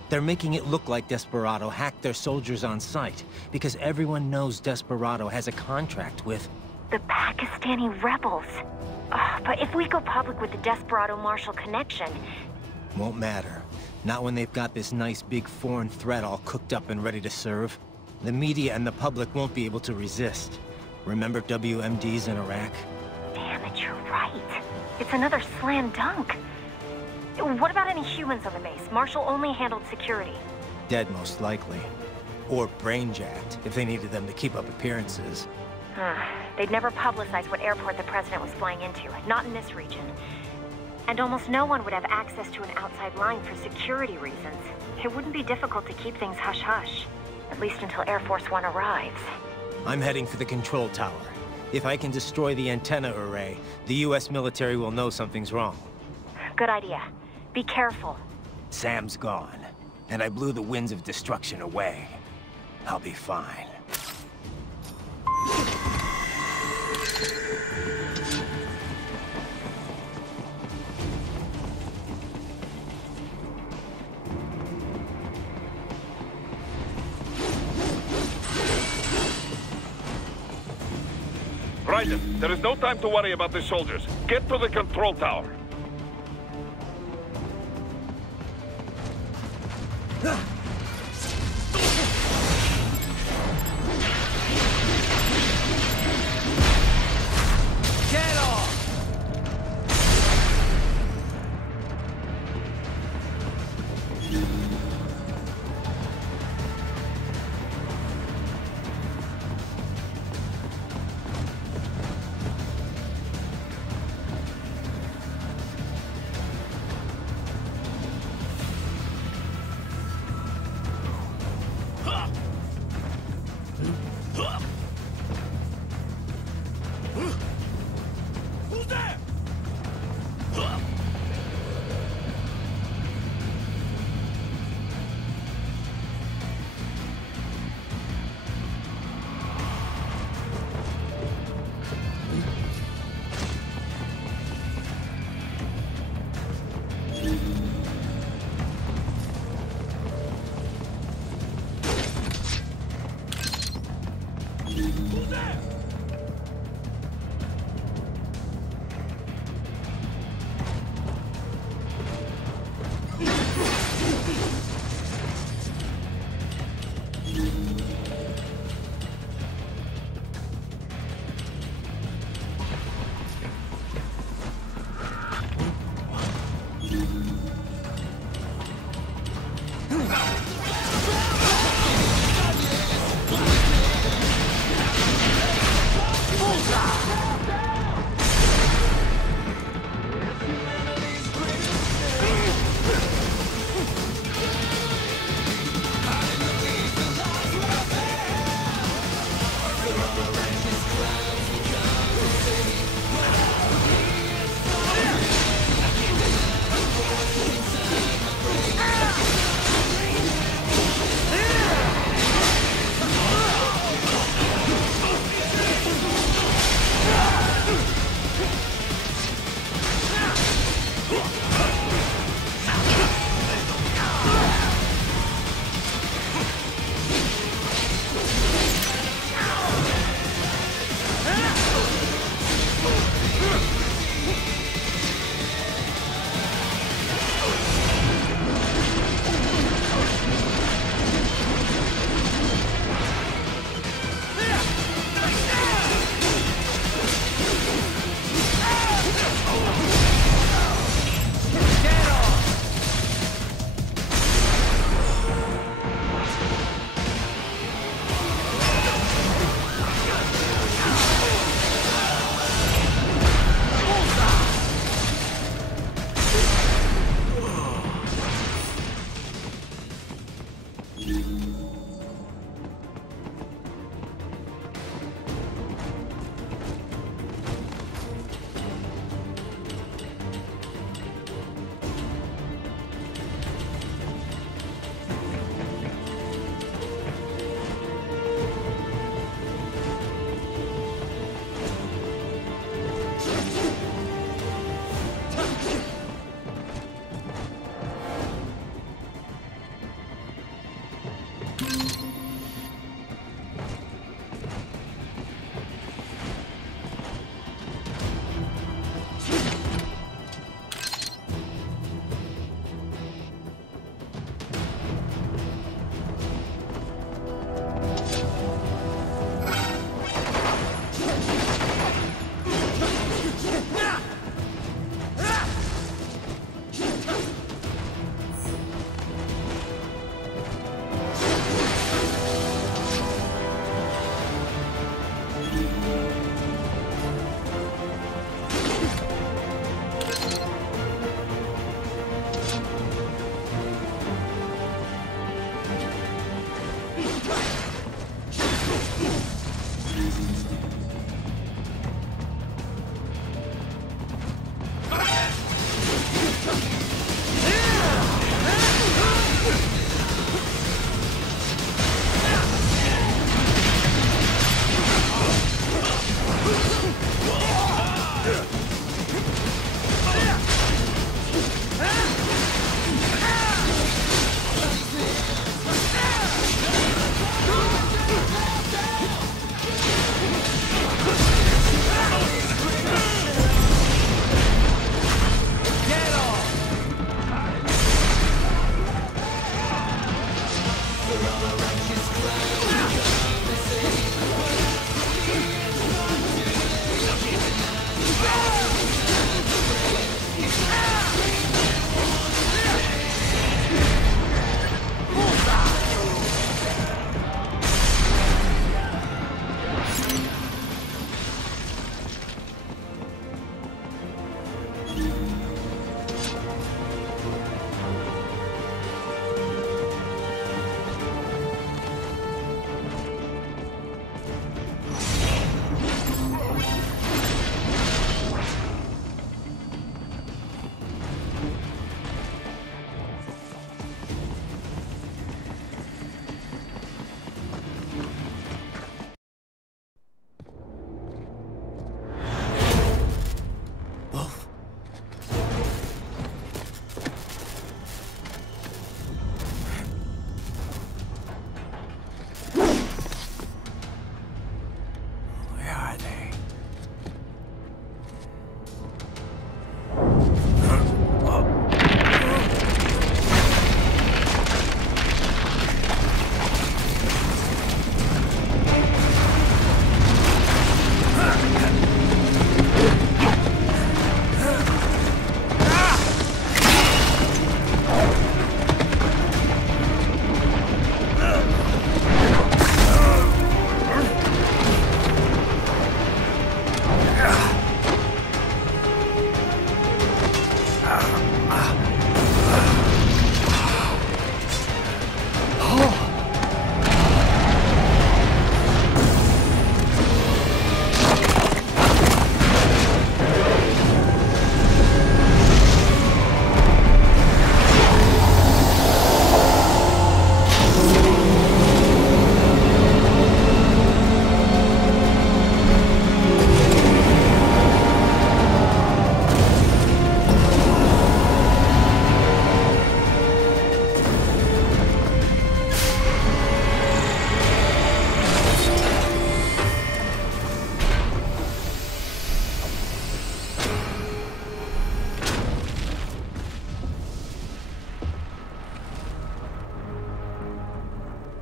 They're making it look like Desperado hacked their soldiers on sight, because everyone knows Desperado has a contract with... the Pakistani rebels. Ugh, but if we go public with the Desperado-Marshall connection... Won't matter. Not when they've got this nice big foreign threat all cooked up and ready to serve. The media and the public won't be able to resist. Remember WMDs in Iraq? Damn it, you're It's another slam dunk. What about any humans on the base? Marshall only handled security. Dead, most likely. Or brain-jacked, if they needed them to keep up appearances. They'd never publicize what airport the president was flying into, not in this region. And almost no one would have access to an outside line for security reasons. It wouldn't be difficult to keep things hush-hush. At least until Air Force One arrives. I'm heading for the control tower. If I can destroy the antenna array, the US military will know something's wrong. Good idea. Be careful. Sam's gone, and I blew the winds of destruction away. I'll be fine. Raiden, there is no time to worry about the soldiers. Get to the control tower. Get off! Who's there? Who's there?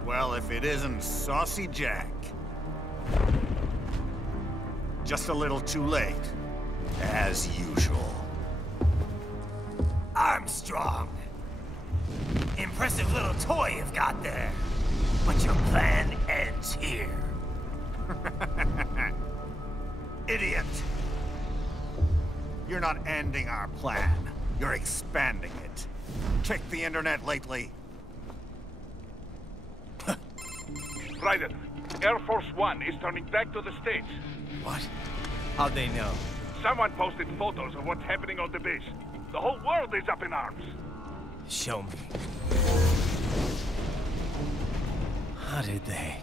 Well, if it isn't Saucy Jack. Just a little too late, as usual. Armstrong! Impressive little toy you've got there. But your plan ends here. Idiot! You're not ending our plan. You're expanding it. Check the internet lately. Raiden, Air Force One is turning back to the States. What? How'd they know? Someone posted photos of what's happening on the base. The whole world is up in arms. Show me. How did they?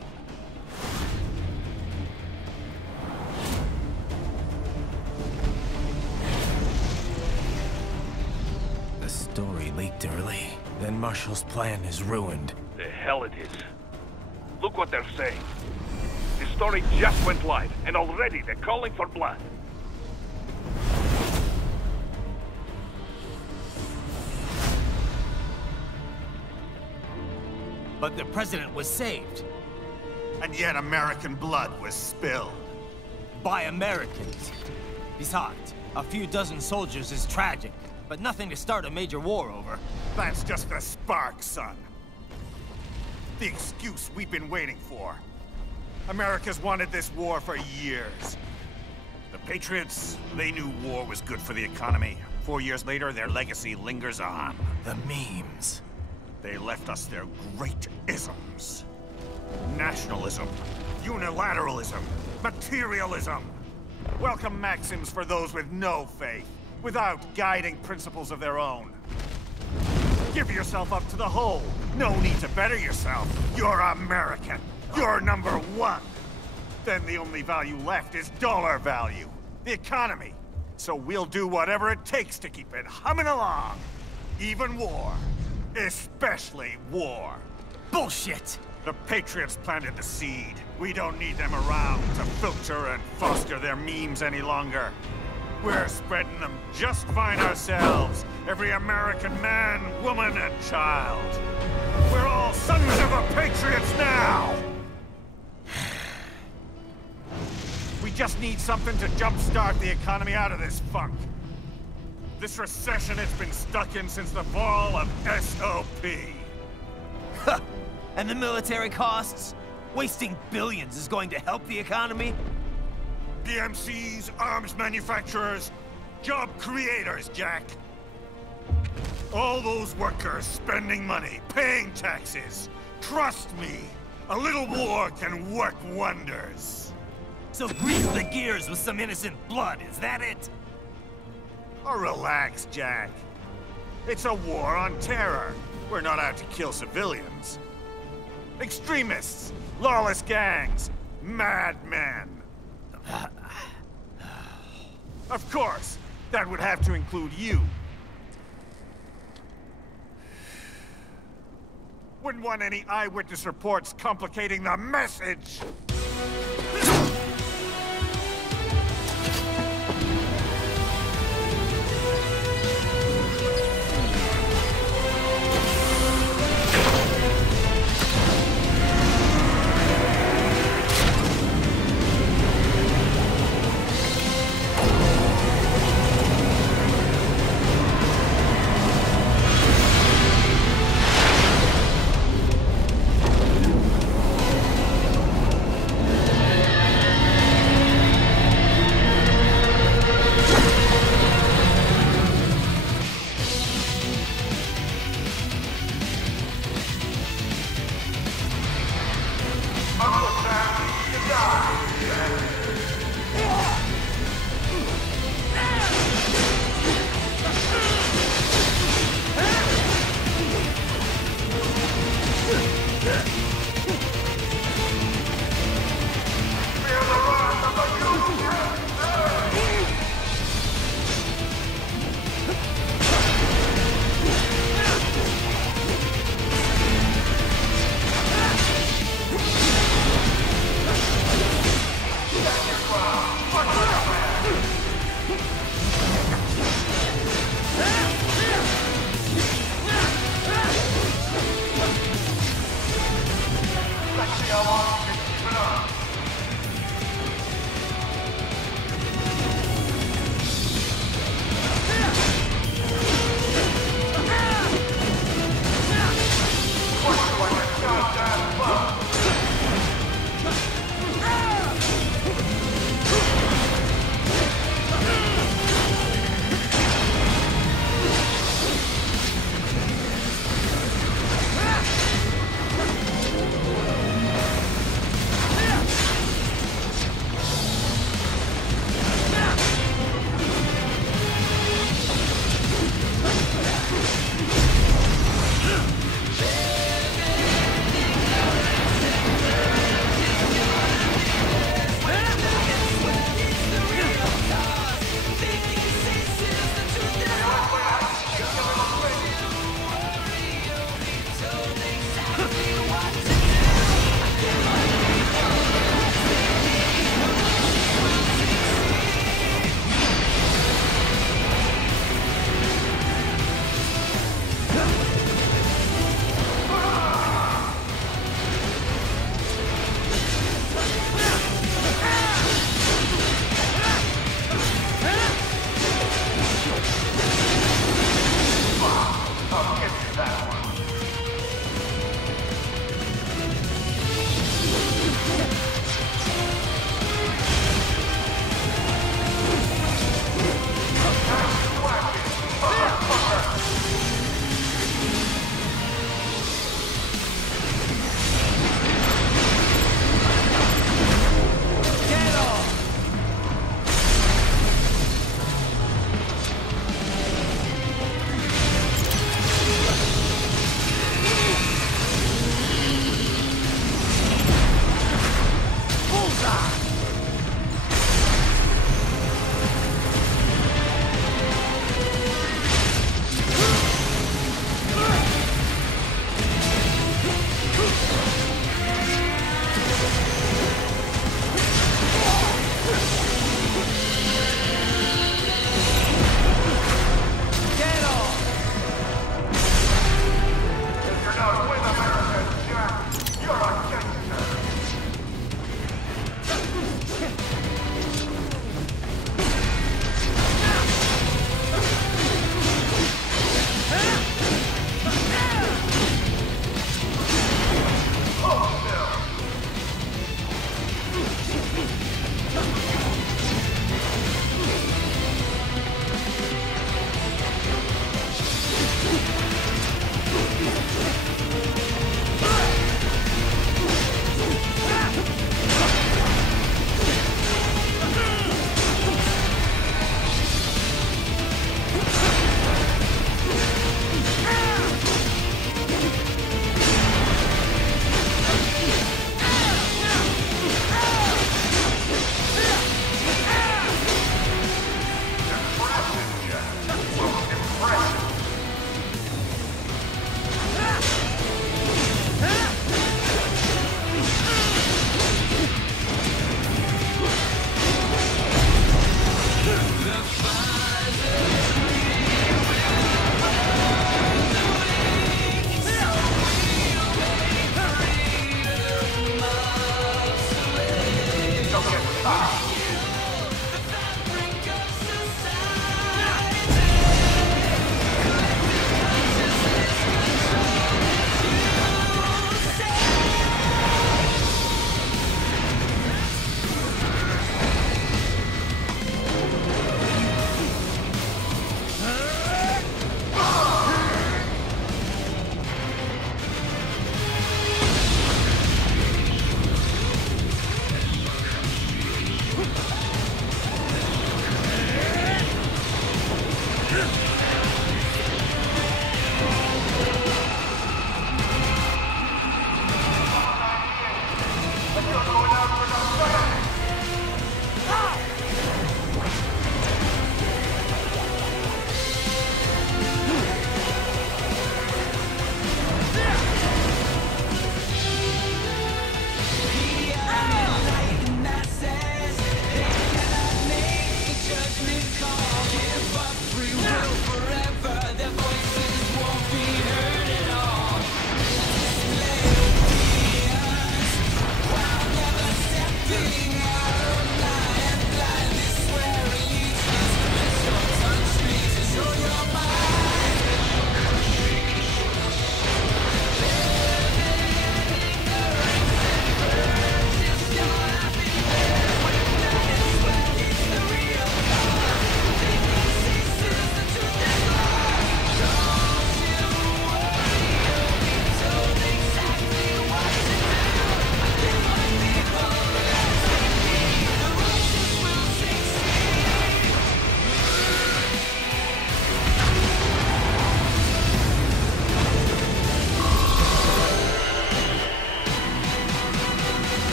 The story leaked early. Then Marshall's plan is ruined. The hell it is. Look what they're saying. The story just went live, and already they're calling for blood. But the president was saved. And yet American blood was spilled. By Americans. Besides, a few dozen soldiers is tragic, but nothing to start a major war over. That's just the spark, son. The excuse we've been waiting for. America's wanted this war for years. The Patriots, they knew war was good for the economy. 4 years later, their legacy lingers on. The memes. They left us their great isms. Nationalism, Unilateralism. Materialism. Welcome maxims for those with no faith, without guiding principles of their own. Give yourself up to the whole. No need to better yourself. You're American. You're number one. Then the only value left is dollar value. The economy. So we'll do whatever it takes to keep it humming along. Even war. Especially war. Bullshit! The Patriots planted the seed. We don't need them around to filter and foster their memes any longer. We're spreading them just fine ourselves. Every American man, woman, and child. We're all sons of the Patriots now! We just need something to jumpstart the economy out of this funk. This recession it's been stuck in since the fall of SOP. And the military costs? Wasting billions is going to help the economy? PMCs, arms manufacturers, job creators, Jack. All those workers spending money, paying taxes. Trust me, a little war can work wonders. So grease the gears with some innocent blood, is that it? Oh, relax, Jack. It's a war on terror. We're not out to kill civilians. Extremists, lawless gangs, madmen. Of course, that would have to include you. Wouldn't want any eyewitness reports complicating the message.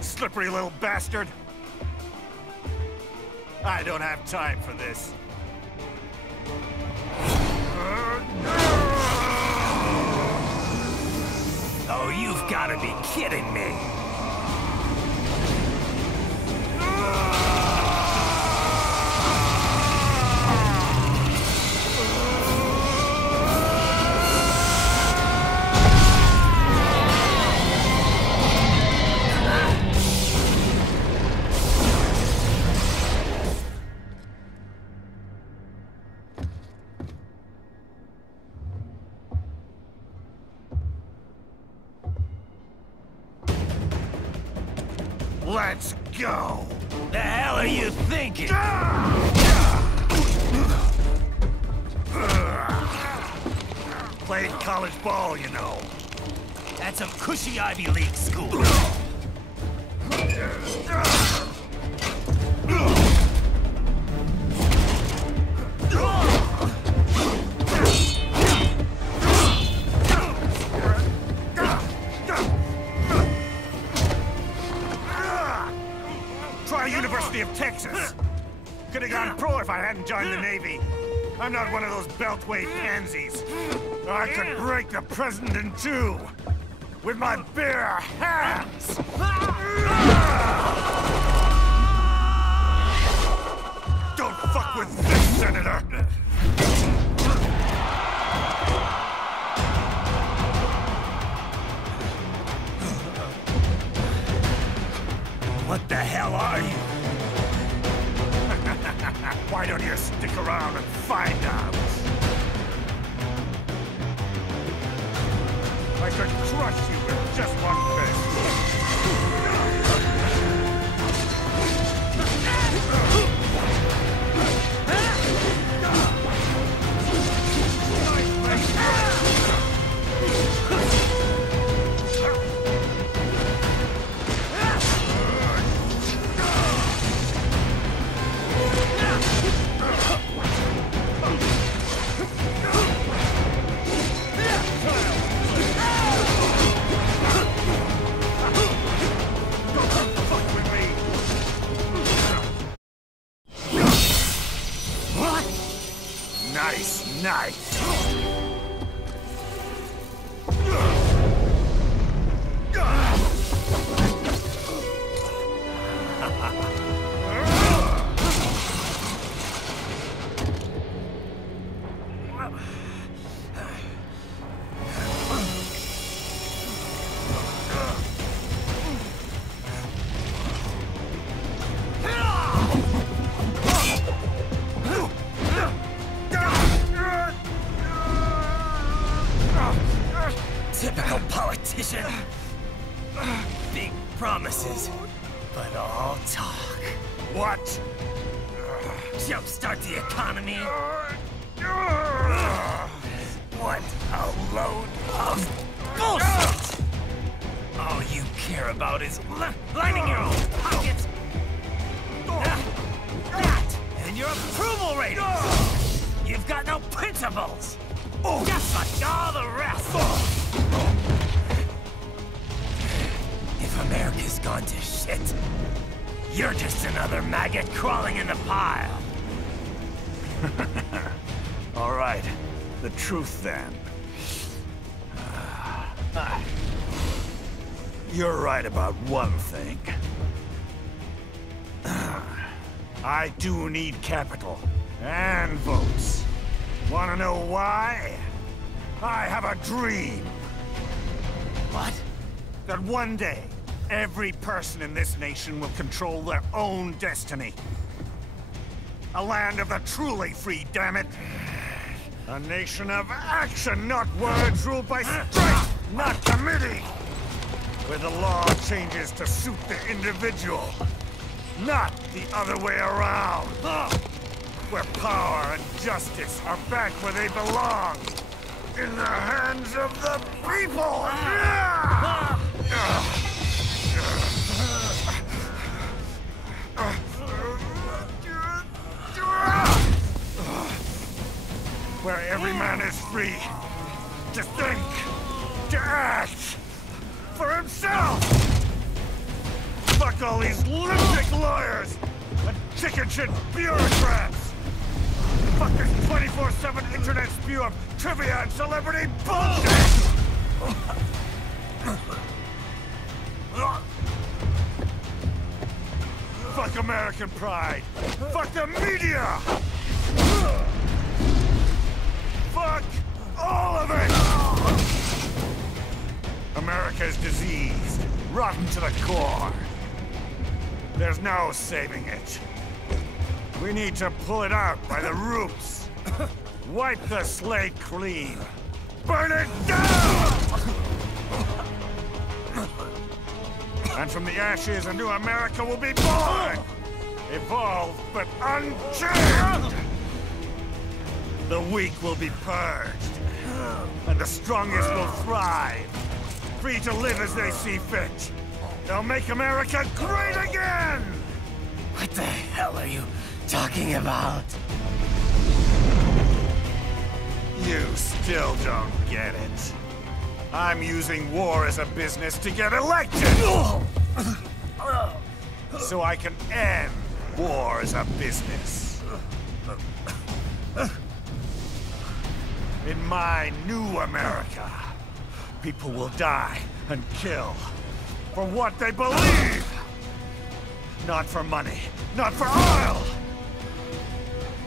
Slippery little bastard! I don't have time for this. Oh, you've got to be kidding me! Let's go! The hell are you thinking? Played college ball, you know. That's a cushy Ivy League school. Try University of Texas. Could have gone pro if I hadn't joined the Navy. I'm not one of those beltway pansies. I could break the president in two with my bare hands. Don't fuck with this, Senator. What the hell are you? Why don't you stick around and find out? I could crush you with just one Nice. promises, but all talk. What? Jumpstart the economy? What a load of bullshit! All you care about is lining your own pockets. That and your approval ratings. You've got no principles. Just like all the rest. If America's gone to shit, you're just another maggot crawling in the pile. All right. The truth, then. You're right about one thing. I do need capital and votes. Wanna know why? I have a dream. What? That one day, every person in this nation will control their own destiny. A land of the truly free, damn it. A nation of action, not words, ruled by strength, not committee. Where the law changes to suit the individual, not the other way around. Where power and justice are back where they belong. In the hands of the people! Where every man is free to think, to act for himself! Fuck all these lunatic lawyers and chicken shit bureaucrats! Fuck this 24/7 internet spew of trivia and celebrity bullshit! Fuck American pride! Fuck the media! Fuck all of it! America's diseased, rotten to the core. There's no saving it. We need to pull it out by the roots. Wipe the slate clean. Burn it down! And from the ashes, a new America will be born! Evolved, but unchained! The weak will be purged. And the strongest will thrive. Free to live as they see fit. They'll make America great again! What the hell are you talking about? You still don't get it. I'm using war as a business to get elected! So I can end war as a business. In my new America, people will die and kill for what they believe! Not for money, not for oil!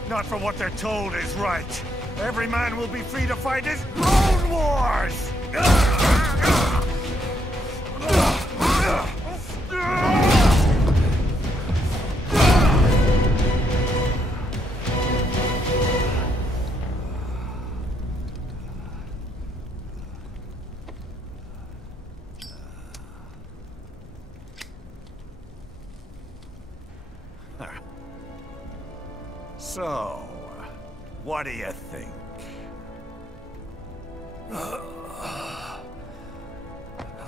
Not for what they're told is right. Every man will be free to fight his own wars! So, what do you think?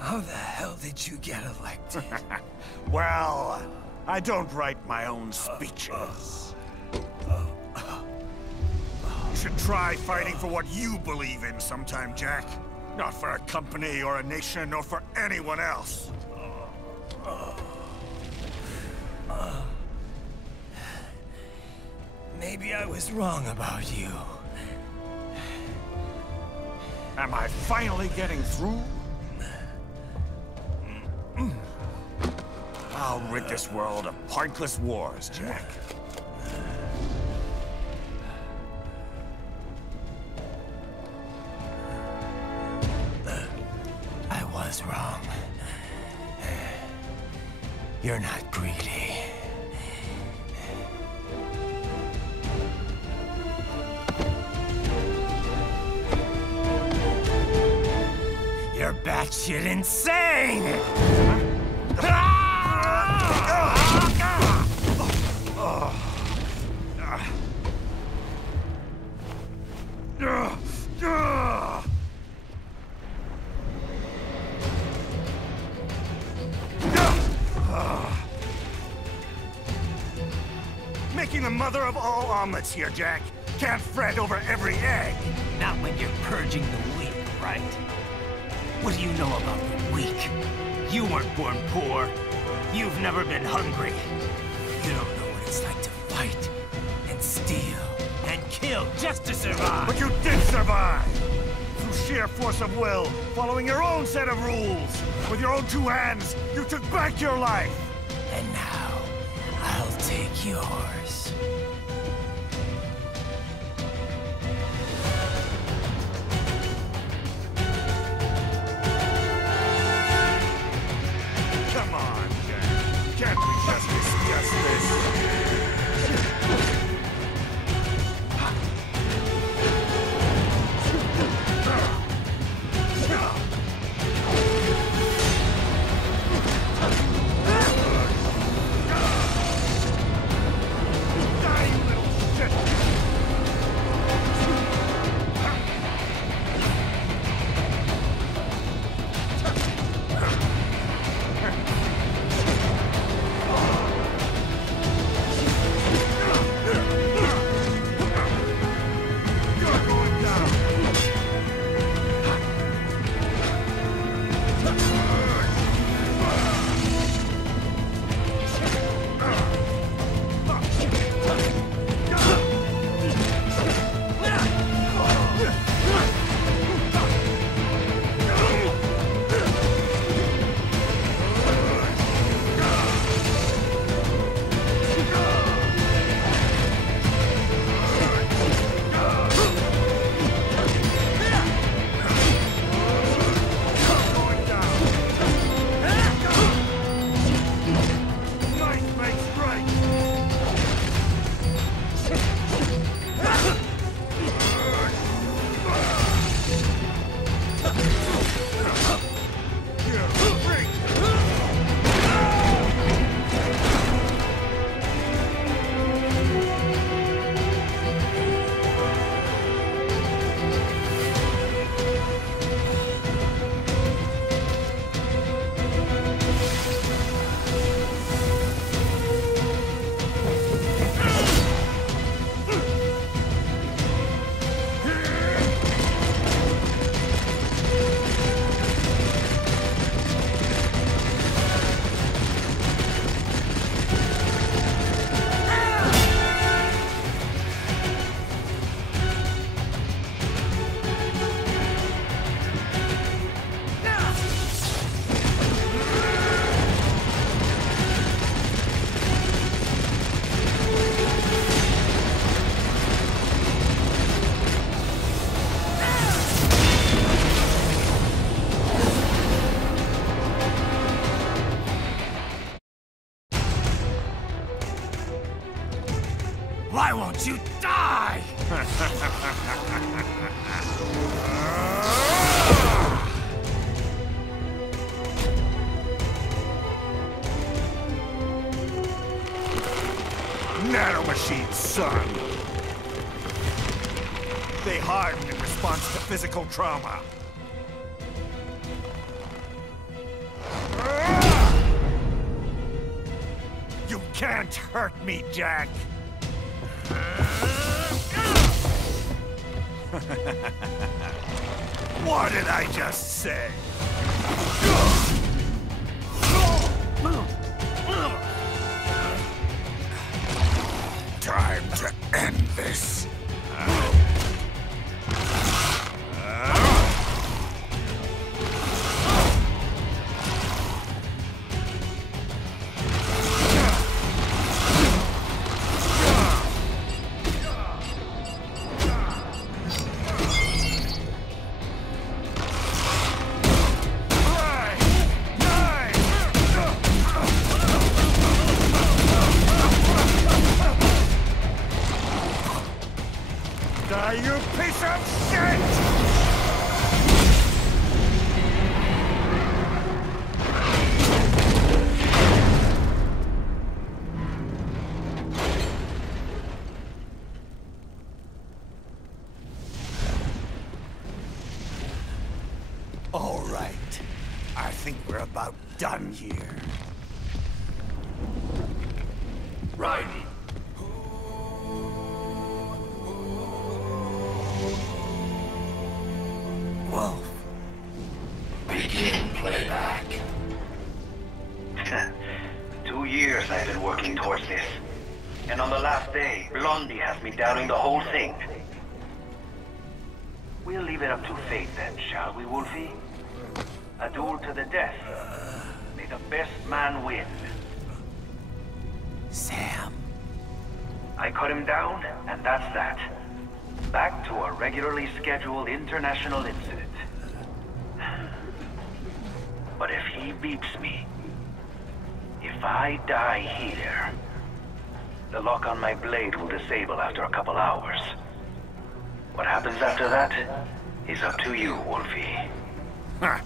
How the hell did you get elected? Well, I don't write my own speeches. You should try fighting for what you believe in sometime, Jack. Not for a company or a nation or for anyone else. Maybe I was wrong about you. Am I finally getting through? I'll rid this world of pointless wars, Jack. I was wrong. You're not greedy. You're batshit insane! asking the mother of all omelets here, Jack. Can't fret over every egg. Not when you're purging the weak, right? What do you know about the weak? You weren't born poor. You've never been hungry. You don't know what it's like to fight, and steal, and kill just to survive. But you did survive! Through sheer force of will, following your own set of rules. With your own 2 hands, you took back your life. And now, I'll take yours. Come on, Jack. Can't we just discuss this? Why won't you die? Nanomachines, son. They harden in response to physical trauma. You can't hurt me, Jack. What did I just say? Time to end this. You piece of shit! All right. I think we're about done here. Right. years I've been working towards this. And on the last day, Blondie has me doubting the whole thing. We'll leave it up to fate then, shall we, Wolfie? A duel to the death. May the best man win. Sam. I cut him down, and that's that. Back to a regularly scheduled international incident. But if he beeps me, if I die here, the lock on my blade will disable after a couple hours. What happens after that is up to you, Wolfie. Ha!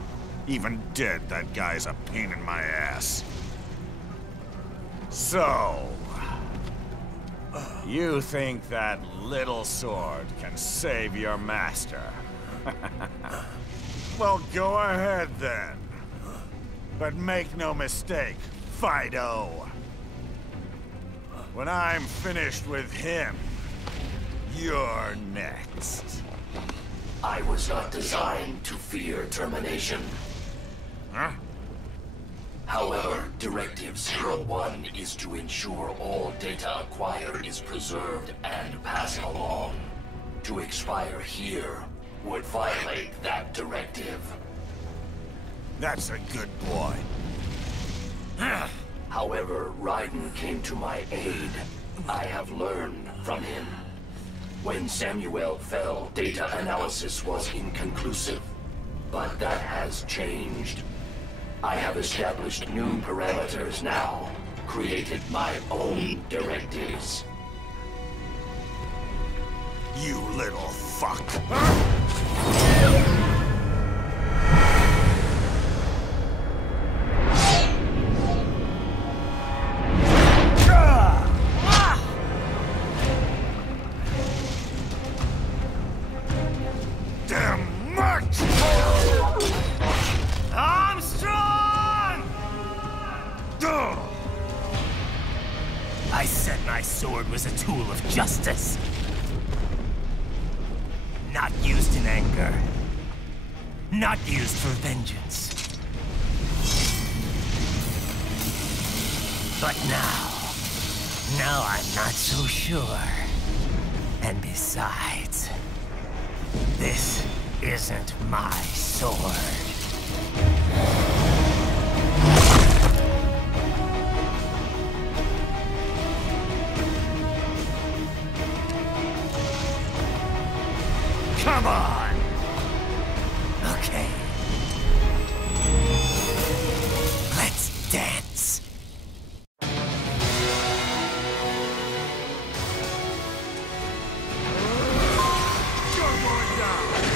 Even dead, that guy's a pain in my ass. So... you think that little sword can save your master? Well, go ahead then. But make no mistake, Fido. When I'm finished with him, you're next. I was not designed to fear termination. Huh? However, Directive 01 is to ensure all data acquired is preserved and passed along. To expire here would violate that directive. That's a good boy. However, Raiden came to my aid. I have learned from him. When Samuel fell, data analysis was inconclusive. But that has changed. I have established new parameters now, created my own directives. You little fuck. I said my sword was a tool of justice. Not used in anger. Not used for vengeance. But now I'm not so sure. And besides, this isn't my sword. Come on! Okay. Let's dance. You're going down!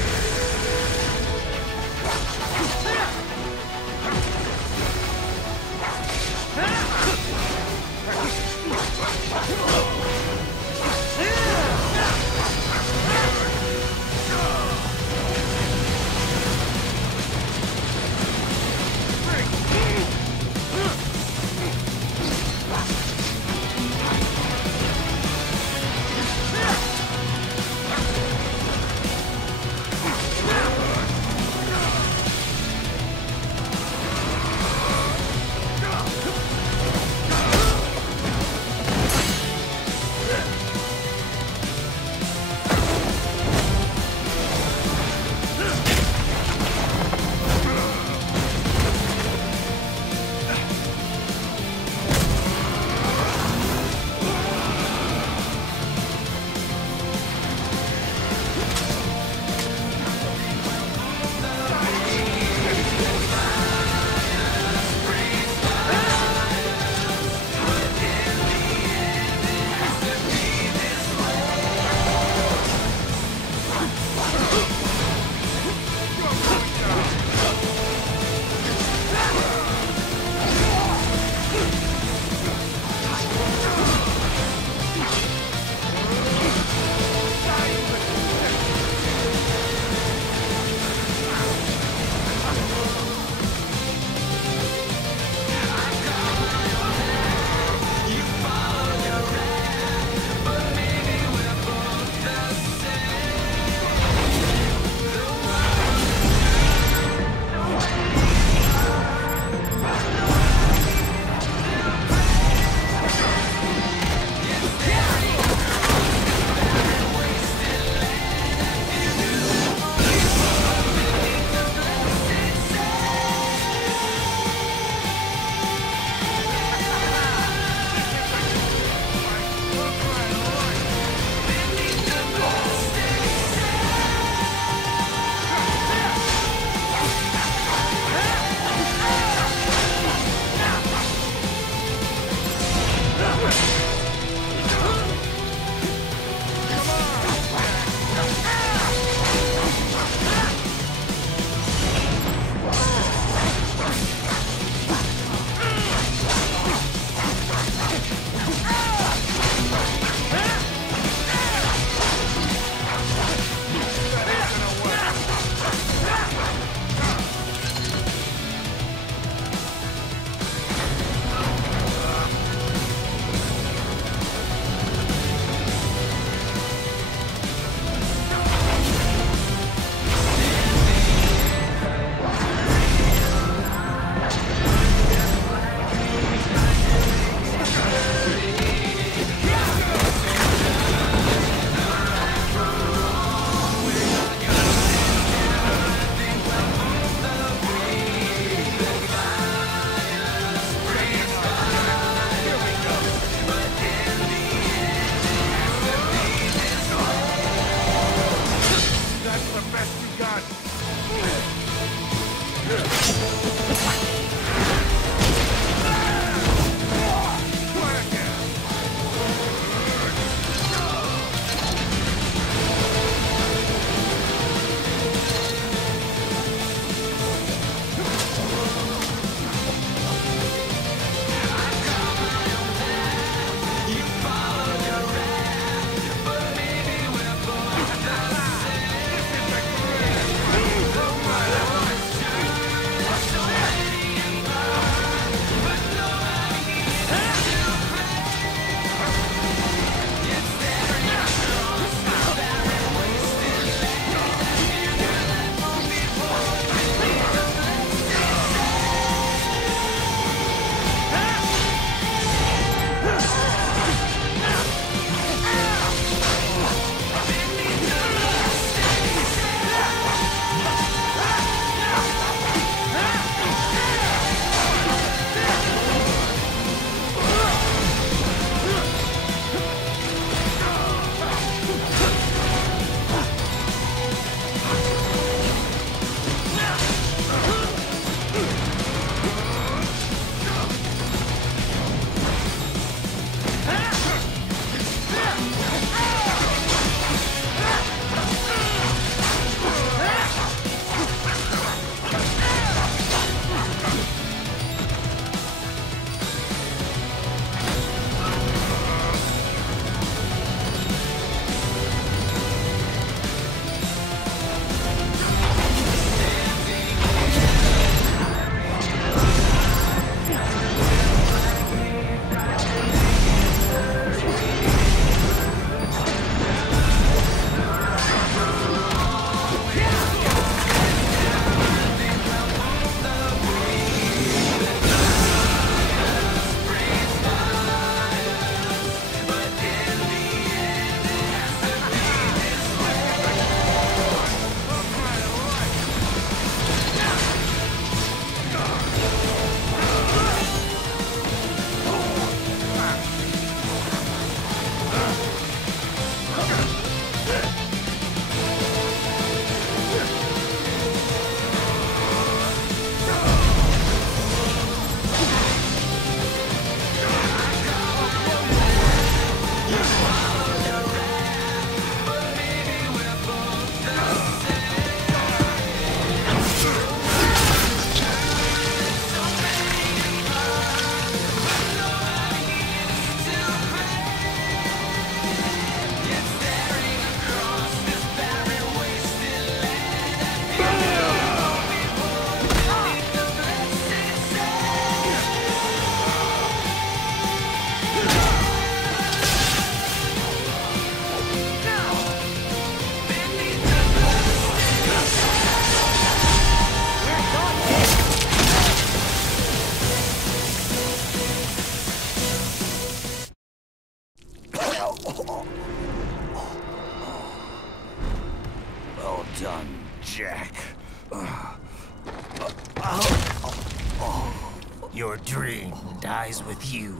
Your dream dies with you.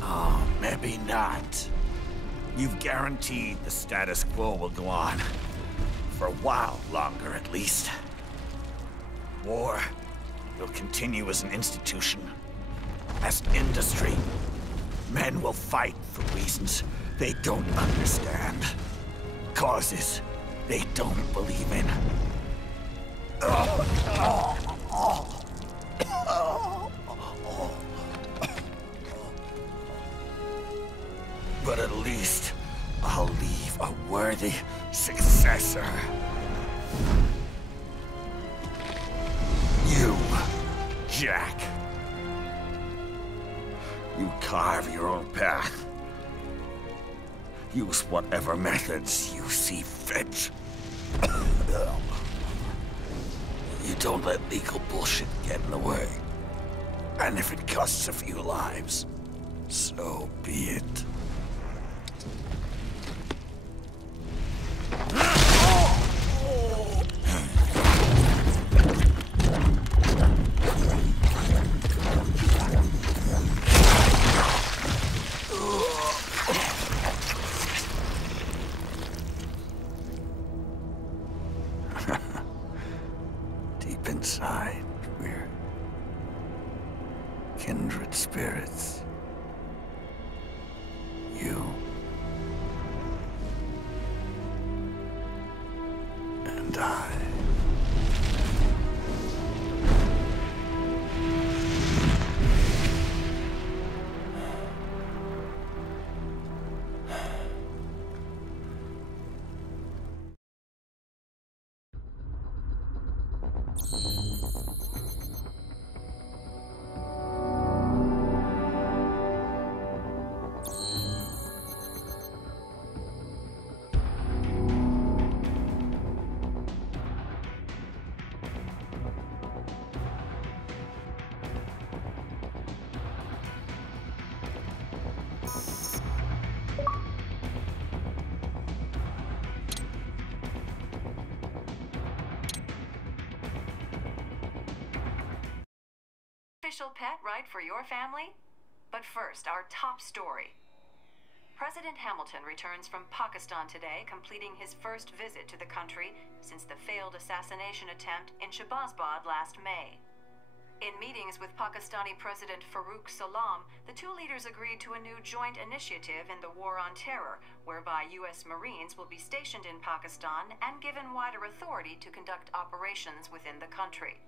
Oh, maybe not. You've guaranteed the status quo will go on. For a while longer, at least. War will continue as an institution, as an industry. Men will fight for reasons they don't understand. Causes they don't believe in. But at least I'll leave a worthy successor. You, Jack. You carve your own path. Use whatever methods you see fit. You don't let legal bullshit get in the way. And if it costs a few lives, so be it. Deep inside, we're kindred spirits. You and I. Official pet right for your family? But first, our top story. President Hamilton returns from Pakistan today, completing his first visit to the country since the failed assassination attempt in Shahbazbad last May. In meetings with Pakistani President Farooq Salam, the two leaders agreed to a new joint initiative in the War on Terror, whereby U.S. Marines will be stationed in Pakistan and given wider authority to conduct operations within the country.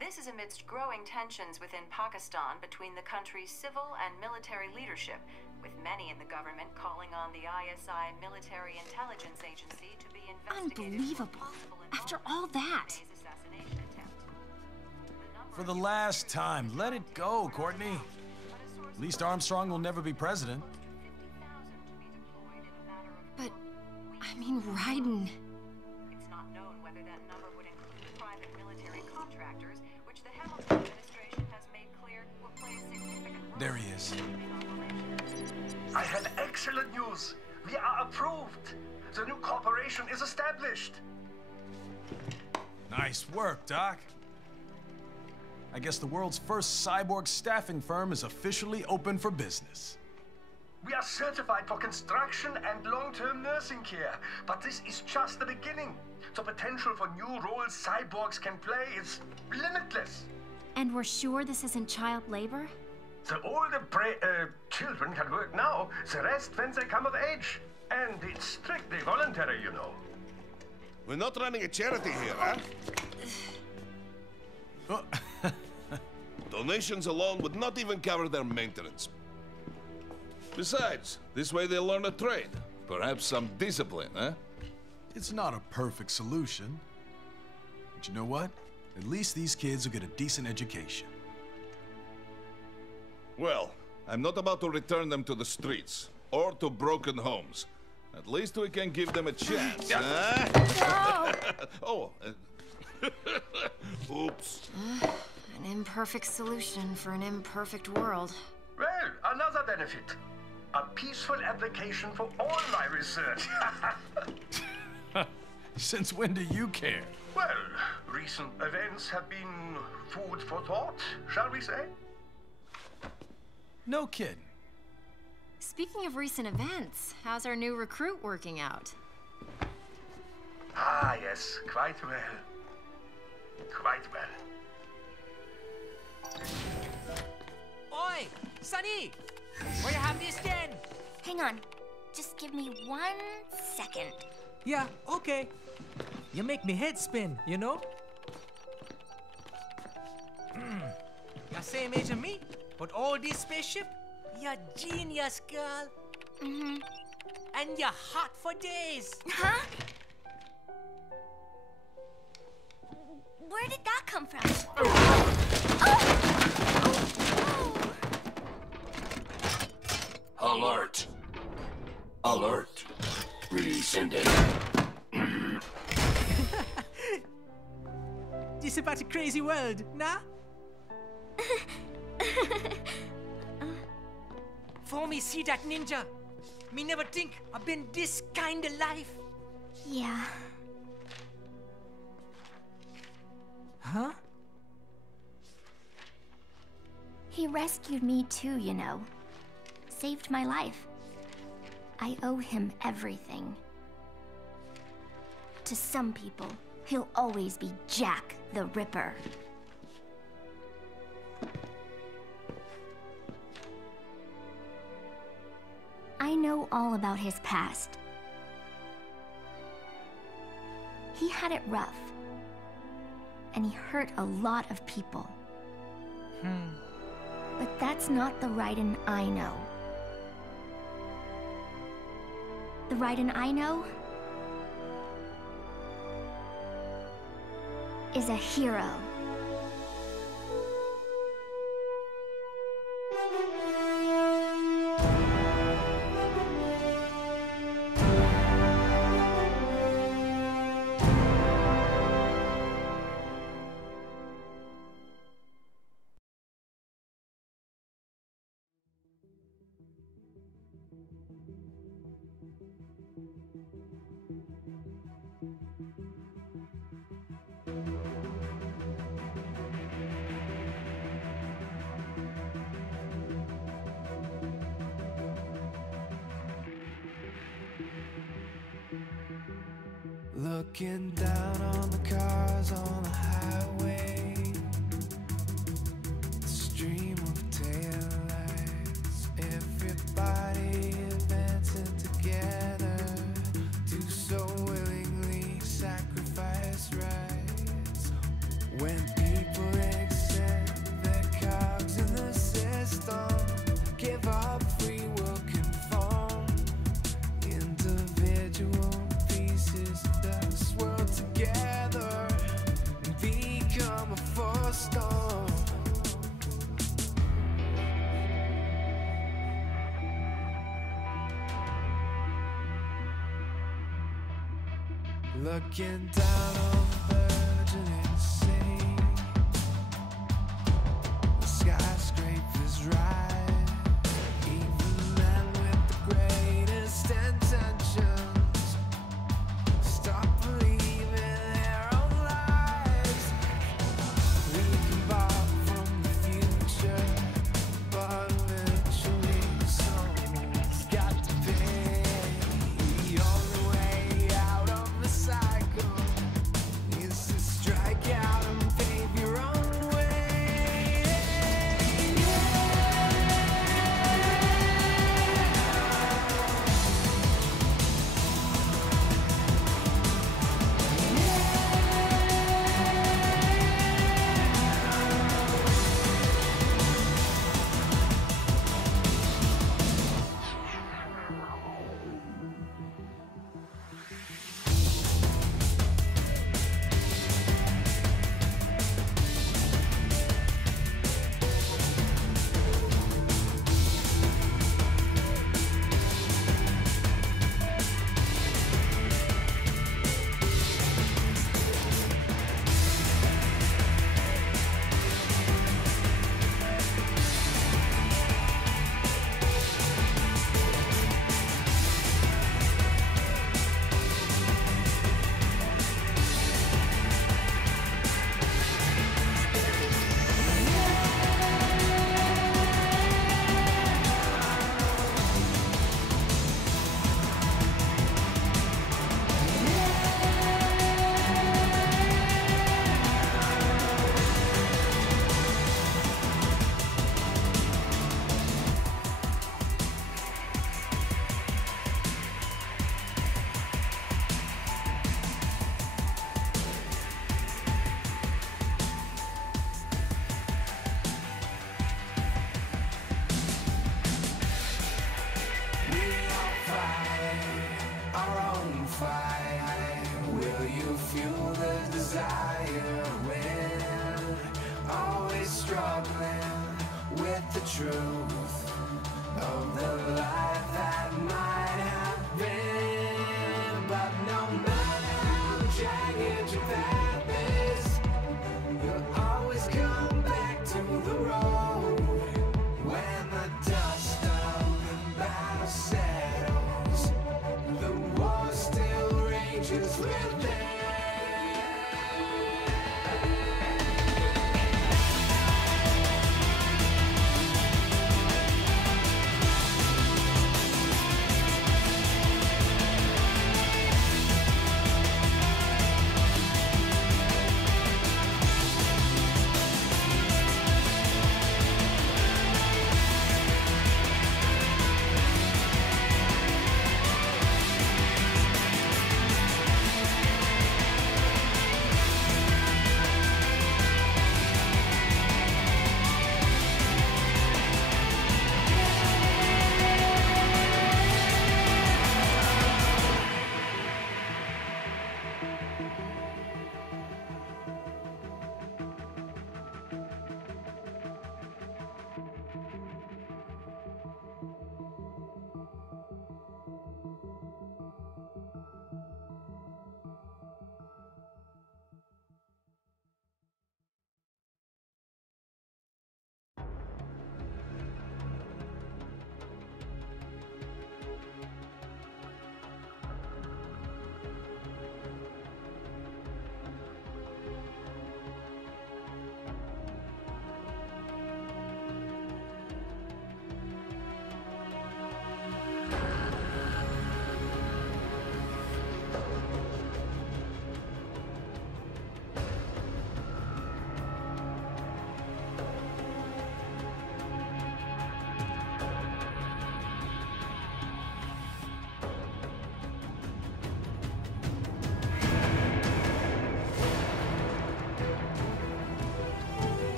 This is amidst growing tensions within Pakistan between the country's civil and military leadership, with many in the government calling on the ISI Military Intelligence Agency to be investigated. Unbelievable. After all that. For the last time, let it go, Courtney. At least Armstrong will never be president. But, I mean, Raiden. It's not known whether that number would include private military contractors, which the Hamilton administration has made clear will play a significant role. There he is. I have excellent news. We are approved. The new corporation is established. Nice work, Doc. I guess the world's first cyborg staffing firm is officially open for business. We are certified for construction and long-term nursing care, but this is just the beginning. The potential for new roles cyborgs can play is limitless. And we're sure this isn't child labor? The older children can work now, the rest when they come of age. And it's strictly voluntary, you know. We're not running a charity here, huh? Donations alone would not even cover their maintenance. Besides, this way they'll learn a trade. Perhaps some discipline, huh? It's not a perfect solution. But you know what? At least these kids will get a decent education. Well, I'm not about to return them to the streets or to broken homes. At least we can give them a chance, huh? Oh, oops. An imperfect solution for an imperfect world. Well, another benefit. A peaceful application for all my research. Since when do you care? Well, recent events have been food for thought, shall we say? No kidding. Speaking of recent events, how's our new recruit working out? Ah, yes, quite well. Quite well. Oi, Sonny! Where you have this then? Hang on. Just give me 1 second. Yeah, okay. You make me head spin, you know? You're same age as me, but all this spaceship, you're genius, girl. Mm-hmm. And you're hot for days. Huh? Where did that come from? Alert. Alert. Resending. This is about a crazy world, nah? For me see that ninja, me never think I've been this kind of life. Yeah. Huh? He rescued me too, you know. Saved my life. I owe him everything. To some people, he'll always be Jack the Ripper. I know all about his past. He had it rough. And he hurt a lot of people. But that's not the Raiden I know. The Raiden I know is a hero. Looking down on the cars on the highway, the stream of taillights, everybody advancing together, do so willingly sacrifice rights. When people accept their cogs in the system, give up free will, conform, individual pieces that swirl together and become a force storm. Looking down on the burgeoning city, the skyscrapers rise, even men with the greatest intentions stop believing their own lies. We can borrow from the future, but eventually someone's got to pay. The only way out of the cycle is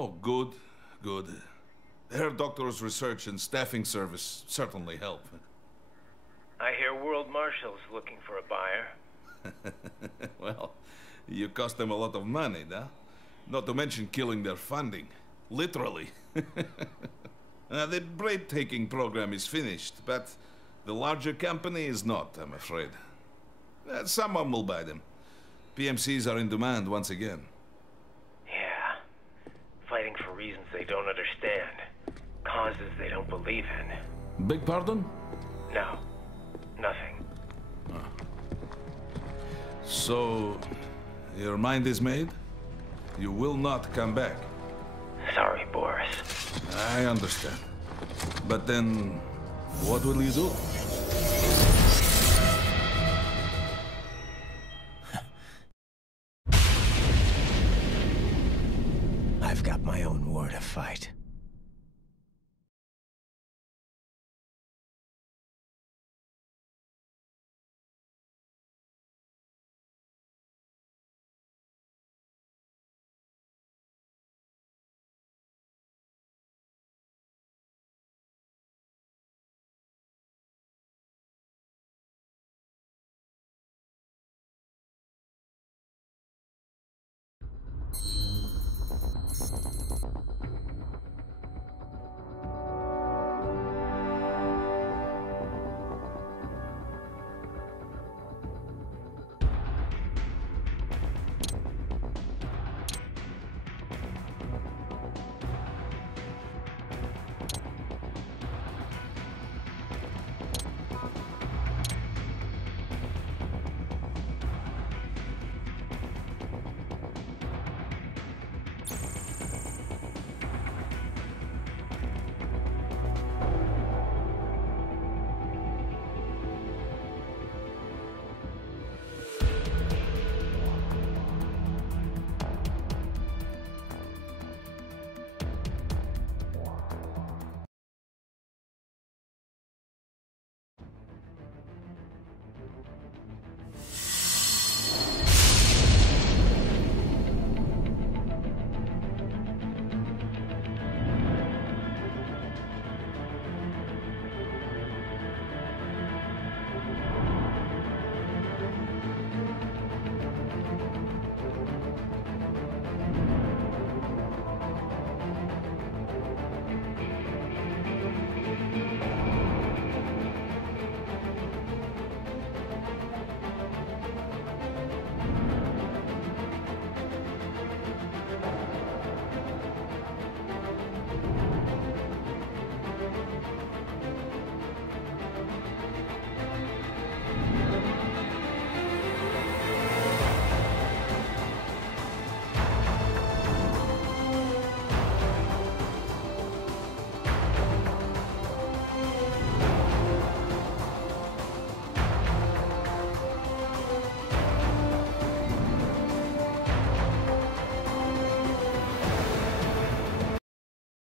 Oh, good, good. Their doctor's research and staffing service certainly help. I hear World Marshal's looking for a buyer. Well, you cost them a lot of money, huh? Not to mention killing their funding. Literally. The break-taking program is finished, but the larger company is not, I'm afraid. Someone will buy them. PMCs are in demand once again. Yeah. Fighting for reasons they don't understand. Causes they don't believe in. Beg pardon? No. Nothing. So, your mind is made? You will not come back? Sorry, Boris. I understand. But then, what will you do? I've got my own war to fight.